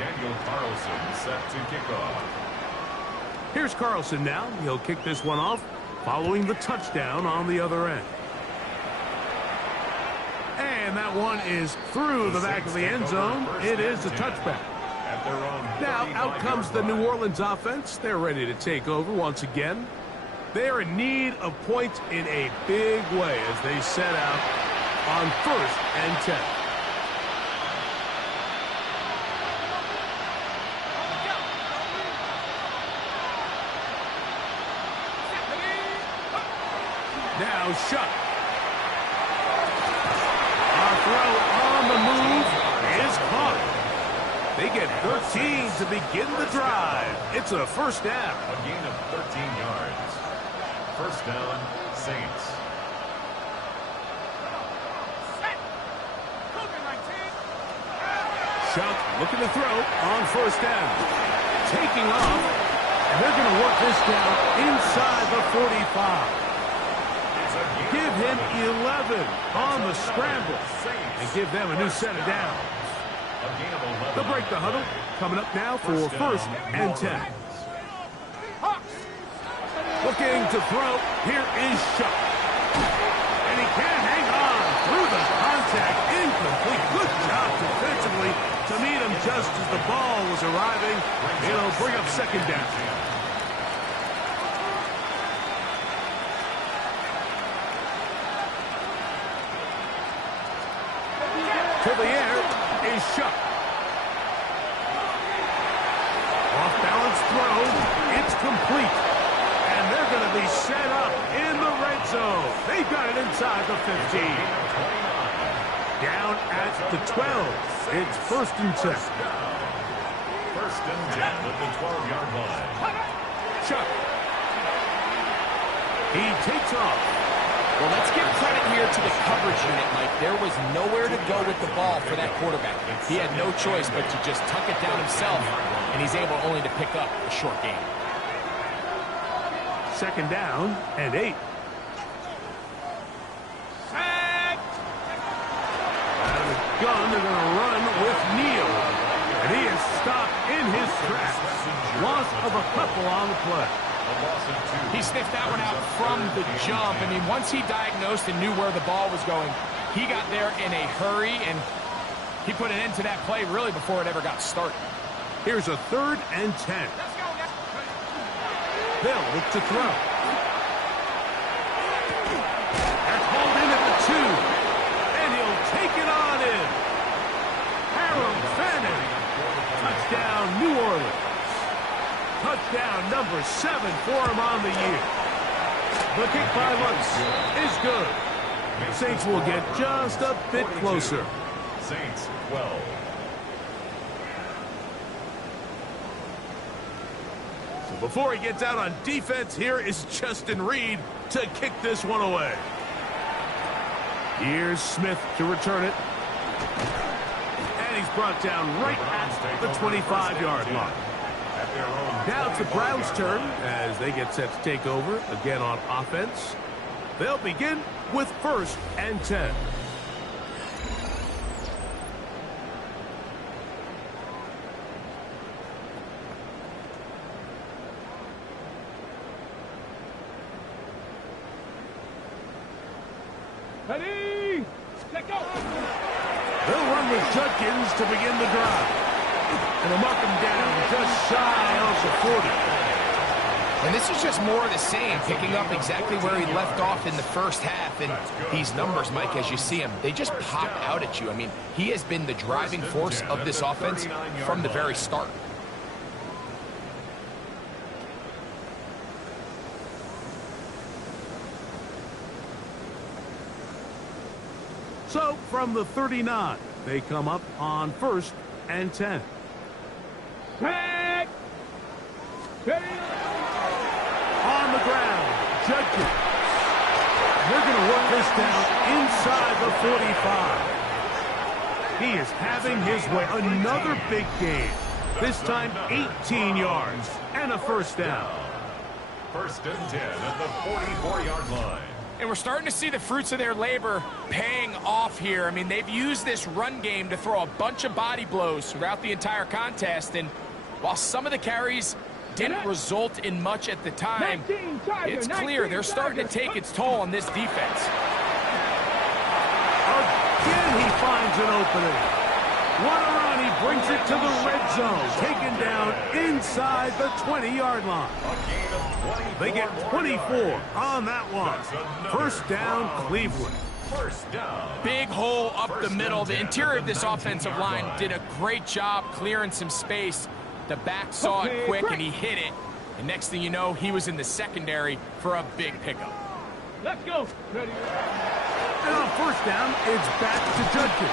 Daniel Carlson set to kick off. Here's Carlson now. He'll kick this one off following the touchdown on the other end. And that one is through the back of the end zone. It is a touchback. Now out comes the New Orleans offense. They're ready to take over once again. They're in need of points in a big way as they set out on 1st and 10. Now Shuck. Our throw on the move is caught. They get 13 to begin the drive. It's a 1st down. A gain of 13 yards. 1st down, Saints. Shuck looking to throw on 1st down. Taking off. And they're going to work this down inside the 45. Give him 11 on the scramble and give them a new set of downs. They'll break the huddle. Coming up now for 1st and 10. Looking to throw. Here is Shuck. And he can't hang on through the contact. Incomplete. Good job defensively to meet him just as the ball was arriving. It'll bring up 2nd down. To the air is Shuck. Off-balance throw. It's complete. And they're going to be set up in the red zone. They've got it inside the 15. Down at the 12. It's 1st and 10. 1st and 10 at the 12-yard line. Shuck. He takes off. Well, let's give credit here to the coverage unit, Mike. There was nowhere to go with the ball for that quarterback. He had no choice but to just tuck it down himself, and he's able only to pick up a short gain. 2nd down and 8. Out of the gun, they're going to run with Neal. And he is stopped in his tracks. Loss of a couple on the play. He sniffed that one out from the jump. I mean, once he diagnosed and knew where the ball was going, he got there in a hurry, and he put an end to that play really before it ever got started. Here's a 3rd and 10. They'll look to throw. They're called in at the 2, and he'll take it on in. Harold Fannin. Touchdown, New Orleans. Touchdown number 7 for him on the year. The kick by Lutz is good. Saints will get just a bit closer. Saints 12. So before he gets out on defense, here is Justin Reed to kick this one away. Here's Smith to return it. And he's brought down right at the 25-yard line. Now it's the Browns' turn as they get set to take over again on offense. They'll begin with 1st and 10. Ready? Let go. They'll run with Judkins to begin the drive. And they'll mark him down just shy of the 40. And this is just more of the same, picking up exactly where he left off in the first half. And these numbers, Mike, as you see him, they just pop out at you. I mean, he has been the driving force of this offense from the very start. So, from the 39, they come up on 1st and 10. Back. Ready? On the ground, Judkins. They're going to work this down inside the 45. He is having his way. Another big game. This time 18 yards and a first down. 1st and 10 at the 44-yard line. And we're starting to see the fruits of their labor paying off here. I mean, they've used this run game to throw a bunch of body blows throughout the entire contest. And while some of the carries didn't result in much at the time, it's clear they're starting to take its toll on this defense. Again, he finds an opening. One around, he brings it to the red zone. Taken down inside the 20-yard line. They get 24 on that one. 1st down, Cleveland. Big hole up the middle. The interior of this offensive line did a great job clearing some space. The back saw it quick, and he hit it. And next thing you know, he was in the secondary for a big pickup. Let's go. Ready? And on 1st down, it's back to Judkins.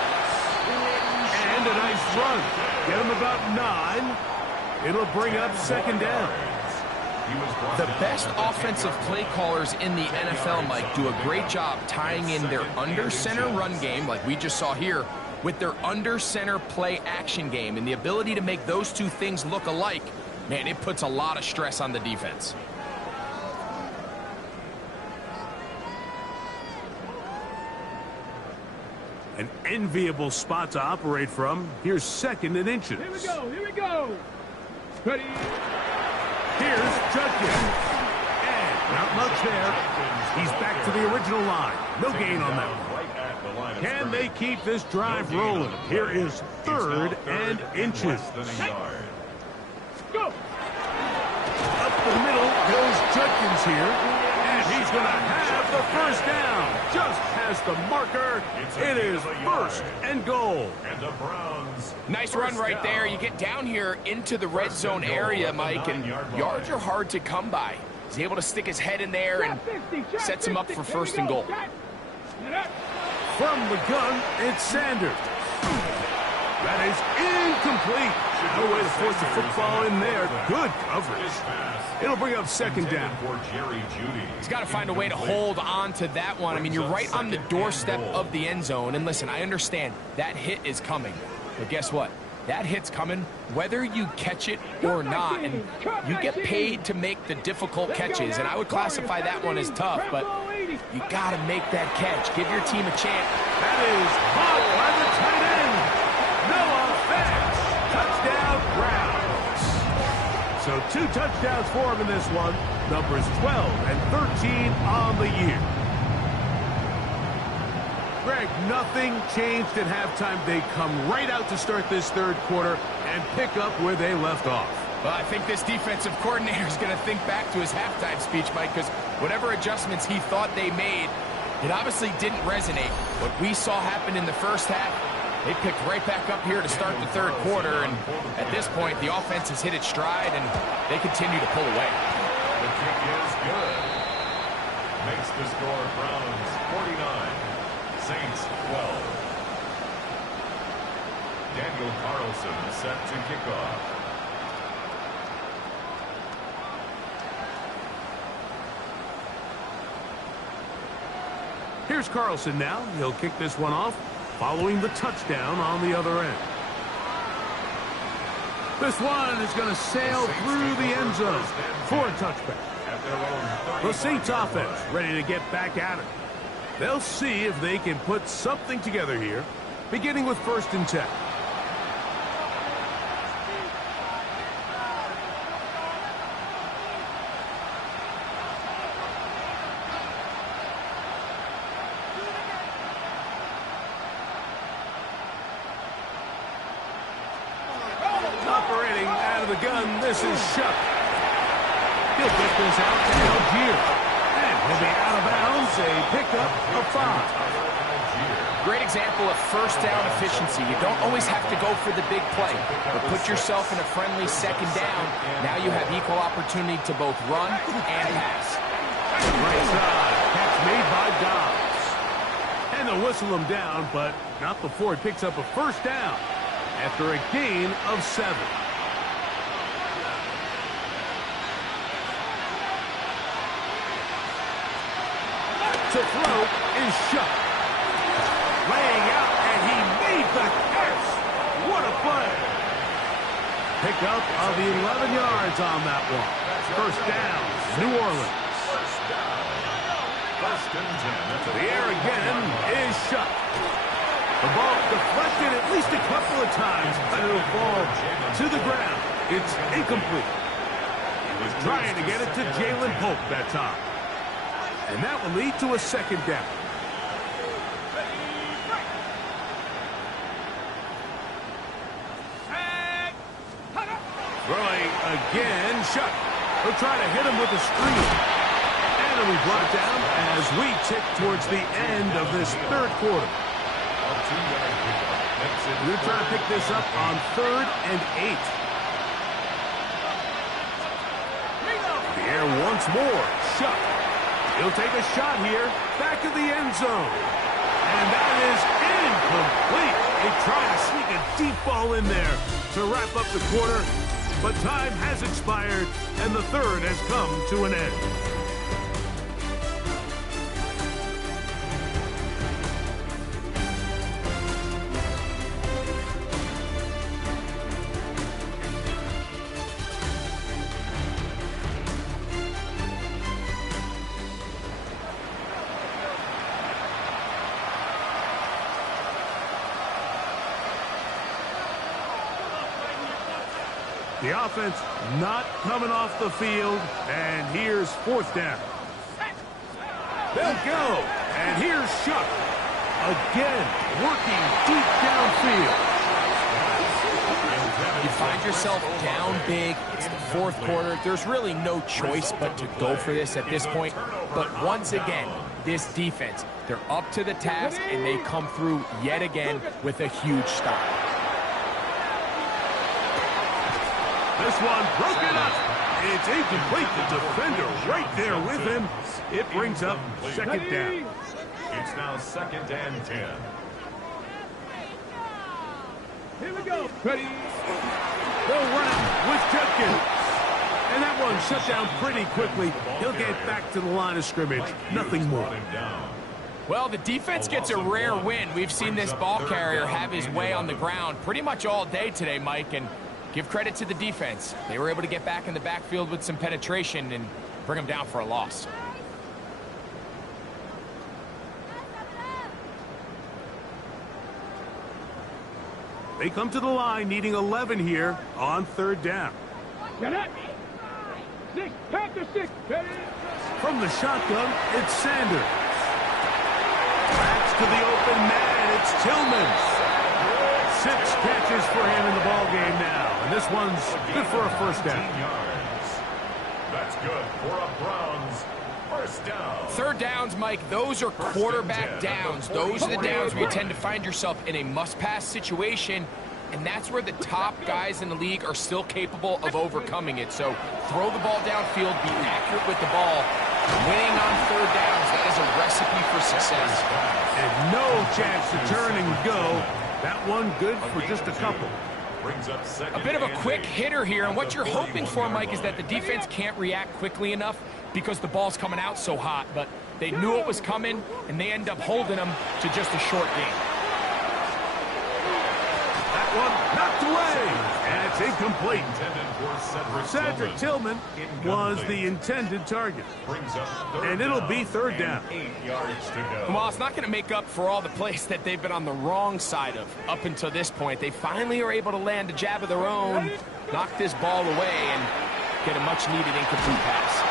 And a nice run. Get him about 9. It'll bring up 2nd down. The best offensive play callers in the NFL, Mike, do a great job tying in their under-center run game, like we just saw here, with their under-center play action game. And the ability to make those two things look alike, man, it puts a lot of stress on the defense. An enviable spot to operate from. Here's 2nd and inches. Here we go. Here we go. Ready? Here's Judkins. And not much there. He's back to the original line. No gain on that one. Can they keep this drive rolling? Here is 3rd and inches. Go. Up the middle goes Judkins here. And he's going to have the 1st down. Just has the marker. It is 1st and goal. And the Browns. Nice run right there. You get down here into the red zone area, Mike, and yards are hard to come by. He's able to stick his head in there and sets him up for 1st and goal. From the gun, it's Sanders. That is incomplete. No way to force the football in there. Good coverage. It'll bring up 2nd down. He's got to find a way to hold on to that one. I mean, you're right on the doorstep of the end zone. And listen, I understand that hit is coming. But guess what? That hit's coming whether you catch it or not. And you get paid to make the difficult catches. And I would classify that one as tough. But you got to make that catch. Give your team a chance. That is caught by the tight end. Noah Fant. Touchdown, Browns. So 2 touchdowns for him in this one. Numbers 12 and 13 on the year. Greg, nothing changed at halftime. They come right out to start this 3rd quarter and pick up where they left off. Well, I think this defensive coordinator is going to think back to his halftime speech, Mike, because whatever adjustments he thought they made, it obviously didn't resonate. What we saw happen in the first half, they picked right back up here to start the 3rd quarter, and at this point, the offense has hit its stride, and they continue to pull away. The kick is good. Makes the score Browns 49, Saints 12. Daniel Carlson set to kick off. Here's Carlson now. He'll kick this one off following the touchdown on the other end. This one is going to sail through the end zone for a touchback. The Saints offense ready to get back at it. They'll see if they can put something together here, beginning with 1st and 10. Operating out of the gun, this is Shuck. He'll get this out to Algier. And he'll be out of bounds, a pickup of 5. Great example of first down efficiency. You don't always have to go for the big play, but put yourself in a friendly 2nd down. Now you have equal opportunity to both run and pass. Right side, catch made by Dobbs. And they'll whistle him down, but not before he picks up a 1st down after a gain of 7. To throw is Shuck. Laying out, and he made the catch. What a play. Pick up of the 11 yards on that one. 1st down, New Orleans. 1st and 10. The air again is Shuck. The ball deflected at least a couple of times, but it'll fall to the ground. It's incomplete. He was trying to get it to Jalen Polk that time. And that will lead to a 2nd down. Throwing again, Shuck. He'll try to hit him with a screen. And it'll be brought down as we tick towards the end of this 3rd quarter. We're trying to pick this up on 3rd and 8. The air once more. Shuck. He'll take a shot here. Back of the end zone. And that is incomplete. They try to sneak a deep ball in there to wrap up the quarter. But time has expired, and the 3rd has come to an end. The offense not coming off the field, and here's 4th down. They'll go, and here's Shuck. Again, working deep downfield. You find yourself down big. It's the 4th quarter. There's really no choice but to go for this at this point. But once again, this defense, they're up to the task, and they come through yet again with a huge stop. This one broken up. It's incomplete. The defender right there with him. It brings up 2nd down. It's now 2nd and 10. Here we go. Ready. They'll run it with Judkins. And that one shut down pretty quickly. He'll get back to the line of scrimmage. Nothing more. Well, the defense gets a rare win. We've seen this ball carrier have his way on the ground pretty much all day today, Mike, and give credit to the defense. They were able to get back in the backfield with some penetration and bring them down for a loss. They come to the line needing 11 here on 3rd down. Get it. 6, Panther 6. Ready. From the shotgun, it's Sanders. Backs to the open man, it's Tillman. 6 catches for him in the ball game now. And this one's good for a 1st down. That's good for a Browns 1st down. 3rd downs, Mike, those are quarterback downs. Those are the downs where you tend to find yourself in a must-pass situation, and that's where the top guys in the league are still capable of overcoming it. So throw the ball downfield, be accurate with the ball. Winning on 3rd downs, that is a recipe for success. And no chance to turn and go. That one good for just a couple. A bit of a quick hitter here, and what you're hoping for, Mike, is that the defense can't react quickly enough because the ball's coming out so hot, but they knew it was coming, and they end up holding them to just a short game. That one knocked away, and it's It's incomplete. Intended for Cedric Tillman was the intended target. And it'll be third down. 8 yards to go. Well, it's not going to make up for all the plays that they've been on the wrong side of up until this point. They finally are able to land a jab of their own, knock this ball away, and get a much-needed incomplete pass.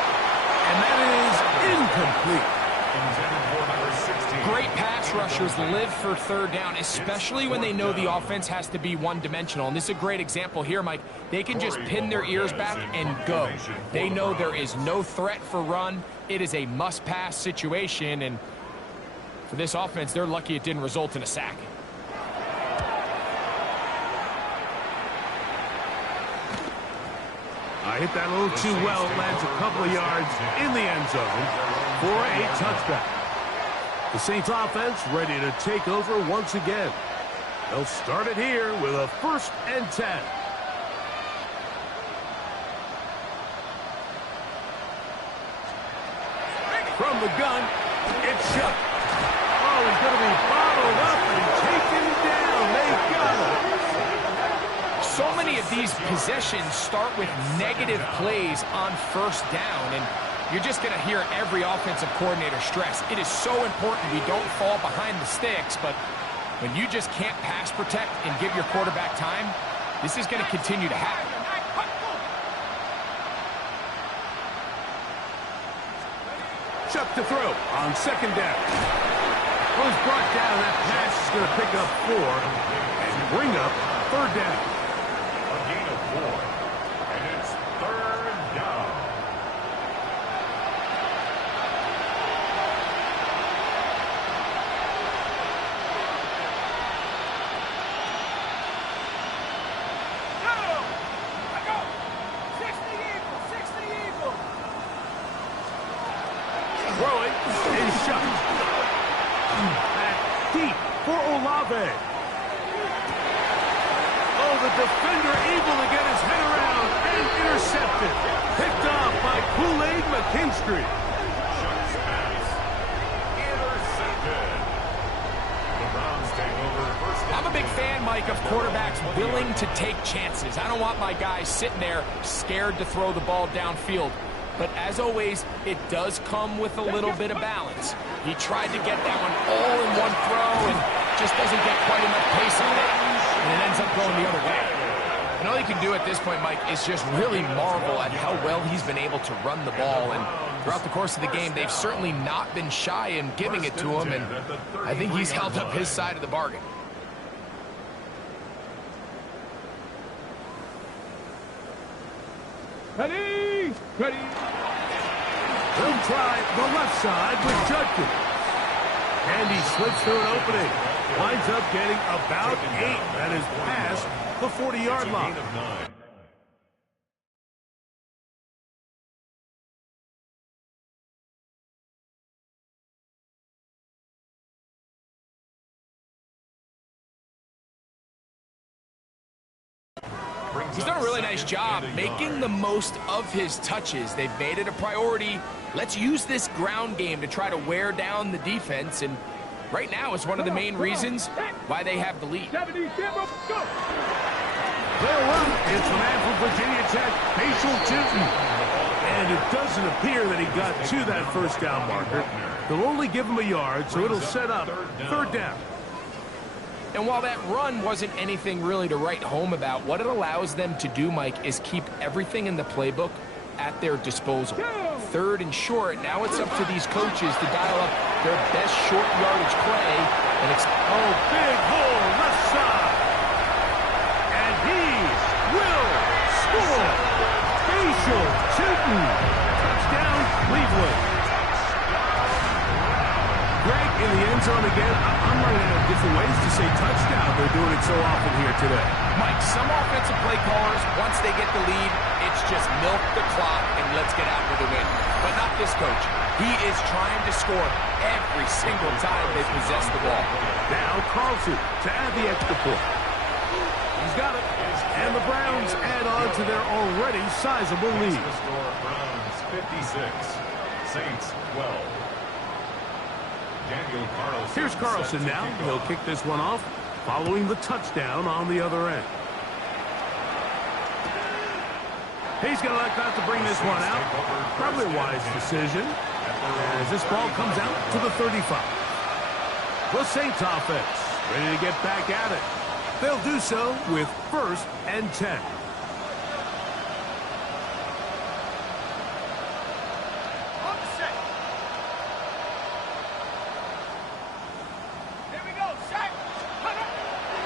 And that is incomplete. Intended for number 16. Great pass rushers live for third down, especially when they know the offense has to be one-dimensional. And this is a great example here, Mike. They can just pin their ears back and go. They know there is no threat for run. It is a must-pass situation, and for this offense, they're lucky it didn't result in a sack. I hit that a little too well. Lands a couple of yards in the end zone for a touchdown. The Saints offense ready to take over once again. They'll start it here with a 1st and 10. From the gun, it's shut. Oh, he's going to be bottled up and taken down. They got him. So many of these possessions start with negative plays on 1st down, and you're just going to hear every offensive coordinator stress. It is so important we don't fall behind the sticks, but when you just can't pass protect and give your quarterback time, this is going to continue to happen. Chuck to throw on 2nd down. Well, he's brought down. That pass is going to pick up 4 and bring up 3rd down. A gain of 4. And it's 3rd down. Throwing is shot. Back deep for Olave. Oh, the defender able to get his head around and intercepted. Picked off by Kool-Aid McKinstry. Shucks pass. Intercepted. The Browns take over 1st and I'm a big fan, Mike, of quarterbacks willing to take chances. I don't want my guys sitting there scared to throw the ball downfield. But as always, it does come with a little bit of balance. He tried to get that one all in one throw and just doesn't get quite enough pace on it. And it ends up going the other way. And all you can do at this point, Mike, is just really marvel at how well he's been able to run the ball. And throughout the course of the game, they've certainly not been shy in giving it to him. And I think he's held up his side of the bargain. Ready? Ready? They'll try the left side with Judkins. And he slips through an opening. Winds up getting about 8. That is past the 40-yard line. gain of 9. He's done a really nice job making the most of his touches. They've made it a priority. Let's use this ground game to try to wear down the defense. And right now it's one of the main reasons why they have the lead. 70, go! They'll run. It's the man from Virginia Tech, Facial Tootin. And it doesn't appear that he got to that 1st down marker. They'll only give him a yard, so it'll set up 3rd down. And while that run wasn't anything really to write home about, what it allows them to do, Mike, is keep everything in the playbook at their disposal. 3rd and short, now it's up to these coaches to dial up their best short yardage play. And Oh, big hole, left side. And he will score. Facial Tootin. Touchdown, Cleveland. Greg in the end zone again. I'm running out of different ways to say touchdown. They're doing it so often here today. Mike, some offensive play callers, once they get the lead, it's just milk the clock and let's get out with a win. But not this coach. He is trying to score every single time they possess the ball. Now Carlson to add the extra point. He's got it. And the Browns add on to their already sizable lead. The score, Browns 56, Saints 12. Daniel Carlson. Here's Carlson now. He'll kick this one off following the touchdown on the other end. He's going to elect not to bring this one out. Probably a wise decision as this ball comes out to the 35. The Saints offense ready to get back at it. They'll do so with 1st and 10.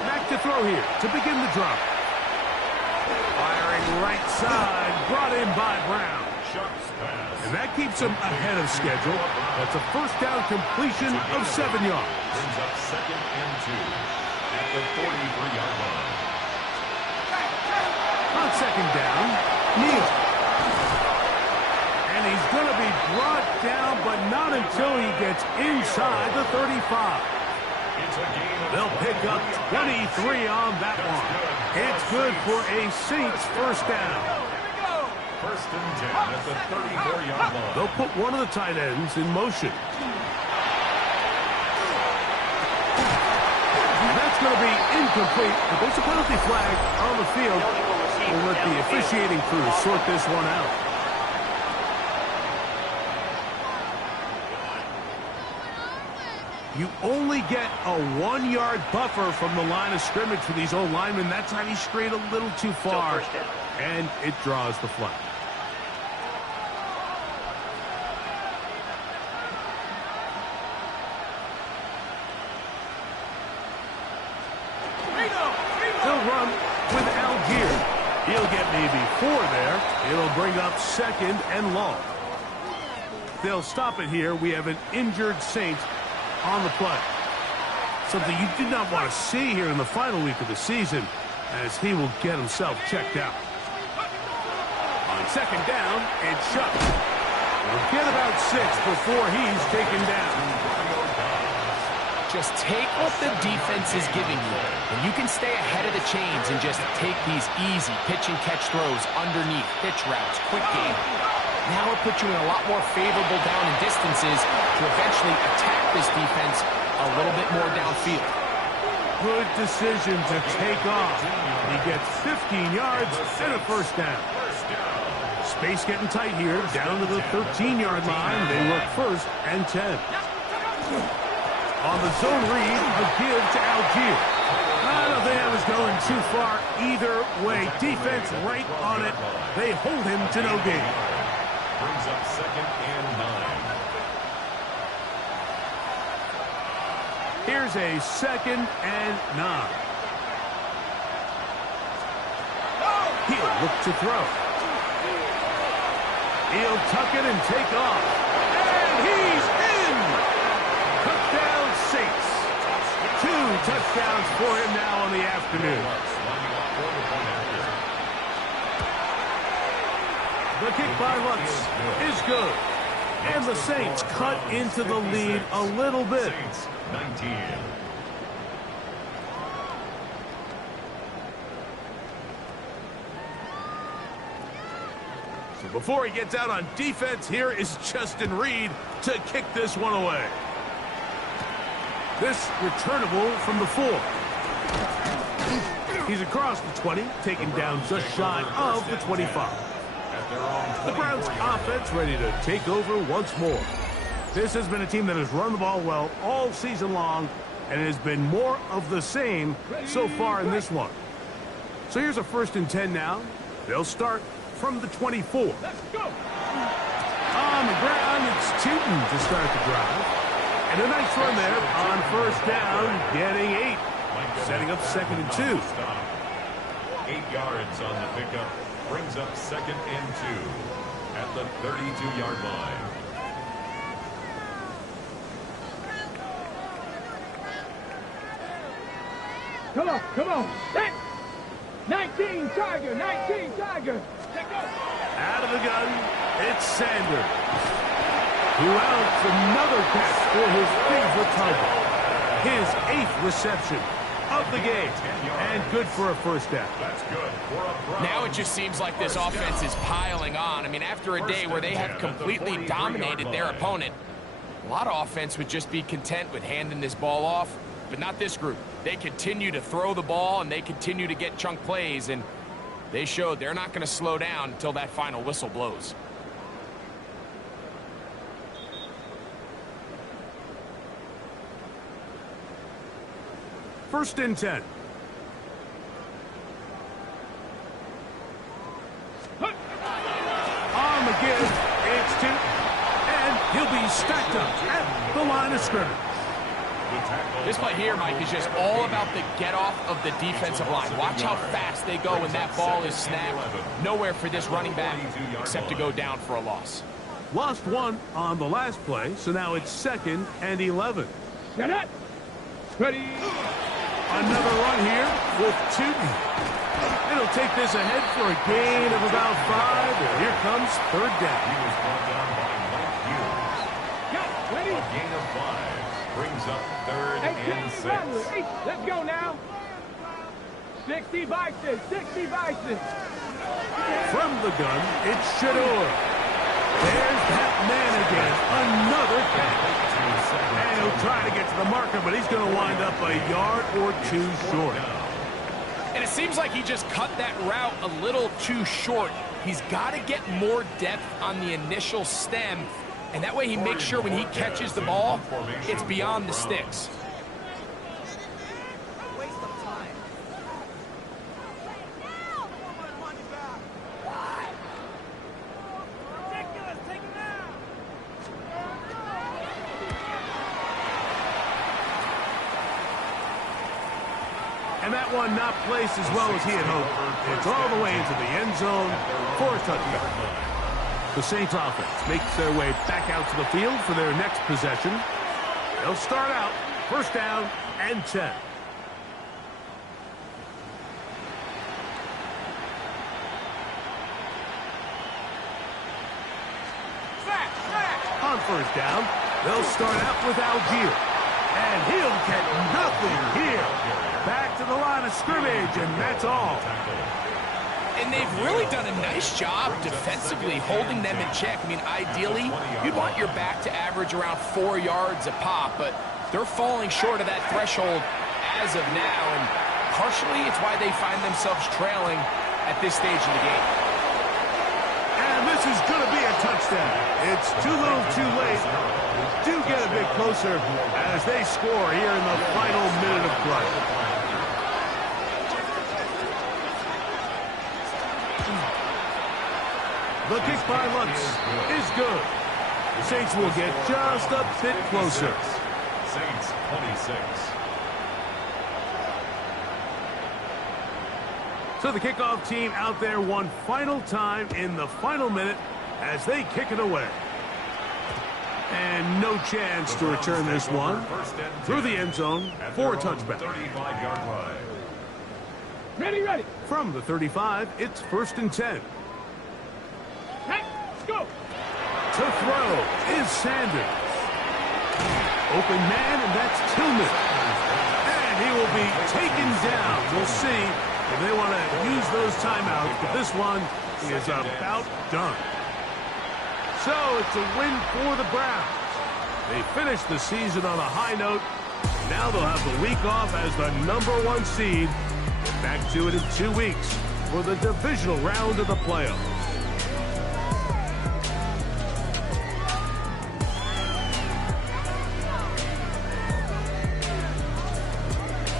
Back to throw here to begin the drive. Firing right side, brought in by Brown. And that keeps him ahead of schedule. That's a first down completion of 7 yards. Brings up 2nd and 2 at the 43-yard line. On 2nd down, Neal. And he's going to be brought down, but not until he gets inside the 35. They'll pick up 23 on that one. It's good for a Saints first down. 1st and 10 at the 34-yard line. They'll put one of the tight ends in motion. And that's going to be incomplete, but there's a penalty flag on the field. We'll let the officiating crew sort this one out. You only get a 1-yard buffer from the line of scrimmage for these old linemen. That's how he strayed a little too far, and it draws the flag. They'll run with Algier. He'll get maybe 4 there. It'll bring up 2nd and long. They'll stop it here. We have an injured Saint on the play. Something you did not want to see here in the final week of the season, as he will get himself checked out. On 2nd down, it's shut. We'll get about 6 before he's taken down. Just take what the defense is giving you, and you can stay ahead of the chains and just take these easy pitch-and-catch throws underneath, pitch routes, quick game. Now it puts you in a lot more favorable down and distances to eventually attack this defense a little bit more downfield. Good decision to take off. He gets 15 yards and a first down. Space getting tight here, down to the 13-yard line. They work 1st and 10. On the zone read, a give to Algier. I don't think that was going too far either way. Defense right on it. They hold him to no gain. Brings up 2nd and 9. Here's a 2nd and 9. He'll look to throw. He'll tuck it and take off. And he's in! Touchdown Saints. 2 touchdowns for him now on the afternoon. The kick by Lutz is good. And the Saints cut into the lead a little bit. 19. So before he gets out on defense, here is Justin Reed to kick this one away. This returnable from the 4. He's across the 20, taken down just shy of the 25. The Browns offense ready to take over once more. This has been a team that has run the ball well all season long, and it has been more of the same so far in this one. So here's a 1st and 10 now. They'll start from the 24. Let's go. On the ground, it's Tootin to start the drive. And a nice run there on 1st down, getting 8. Setting up 2nd and 2. 8 yards on the pickup. Brings up 2nd and 2 at the 32-yard line. Come on, come on. Set. 19 Tiger, 19 Tiger. Let go. Out of the gun, it's Sanders, who outs another catch for his favorite target. His 8th reception of the game, and good for a first down. That's good for a Brown. Now it just seems like this offense is piling on. I mean, after a day where they have completely dominated their opponent, a lot of offense would just be content with handing this ball off, but not this group. They continue to throw the ball, and they continue to get chunk plays, and They showed they're not going to slow down until that final whistle blows. First and 10. On the give, it's 2. And he'll be stacked up at the line of scrimmage. This play here, Mike, is just all about the get-off of the defensive line. Watch how fast they go when that ball is snapped. Nowhere for this running back except to go down for a loss. Lost 1 on the last play, so now it's 2nd and 11. Set up. Ready. Another run here with 2. It'll take this ahead for a gain of about 5, and here comes 3rd down. He was brought down by Mike Hughes. Go. Ready. A gain of 5 brings up 3rd and 6. Let's go now. 60 Bison. 60 Bison. From the gun, it's Shador. There's that man again. Another catch. And he'll try to get to the marker, but he's going to wind up a yard or 2 short. And it seems like he just cut that route a little too short. He's got to get more depth on the initial stem, and that way he makes sure when he catches the ball, it's beyond the sticks. And that one not placed as well as he had hoped. It's all the way into the end zone for a touchdown. The Saints offense makes their way back out to the field for their next possession. They'll start out 1st down and 10. On 1st down, they'll start out with Algier. And he'll get nothing here. Back to the line of scrimmage, and that's all. And they've really done a nice job defensively holding them in check. I mean, ideally, you'd want your back to average around 4 yards a pop, but they're falling short of that threshold as of now, and partially it's why they find themselves trailing at this stage of the game. And this is going to be a touchdown. It's too little too late. Do get a bit closer as they score here in the final minute of play. The kick by Lutz is good. The Saints will get just a bit closer. Saints 26. So the kickoff team out there one final time in the final minute as they kick it away. And no chance to return this one through the end zone for a touchback. 35-yard line. Ready, ready. From the 35, it's 1st and 10. Hey, go. To throw is Sanders. Open man, and that's Tillman. And he will be taken down. We'll see if they want to use those timeouts, but this one is about done. So it's a win for the Browns. They finished the season on a high note. Now they'll have the week off as the #1 seed. Get back to it in 2 weeks for the divisional round of the playoffs.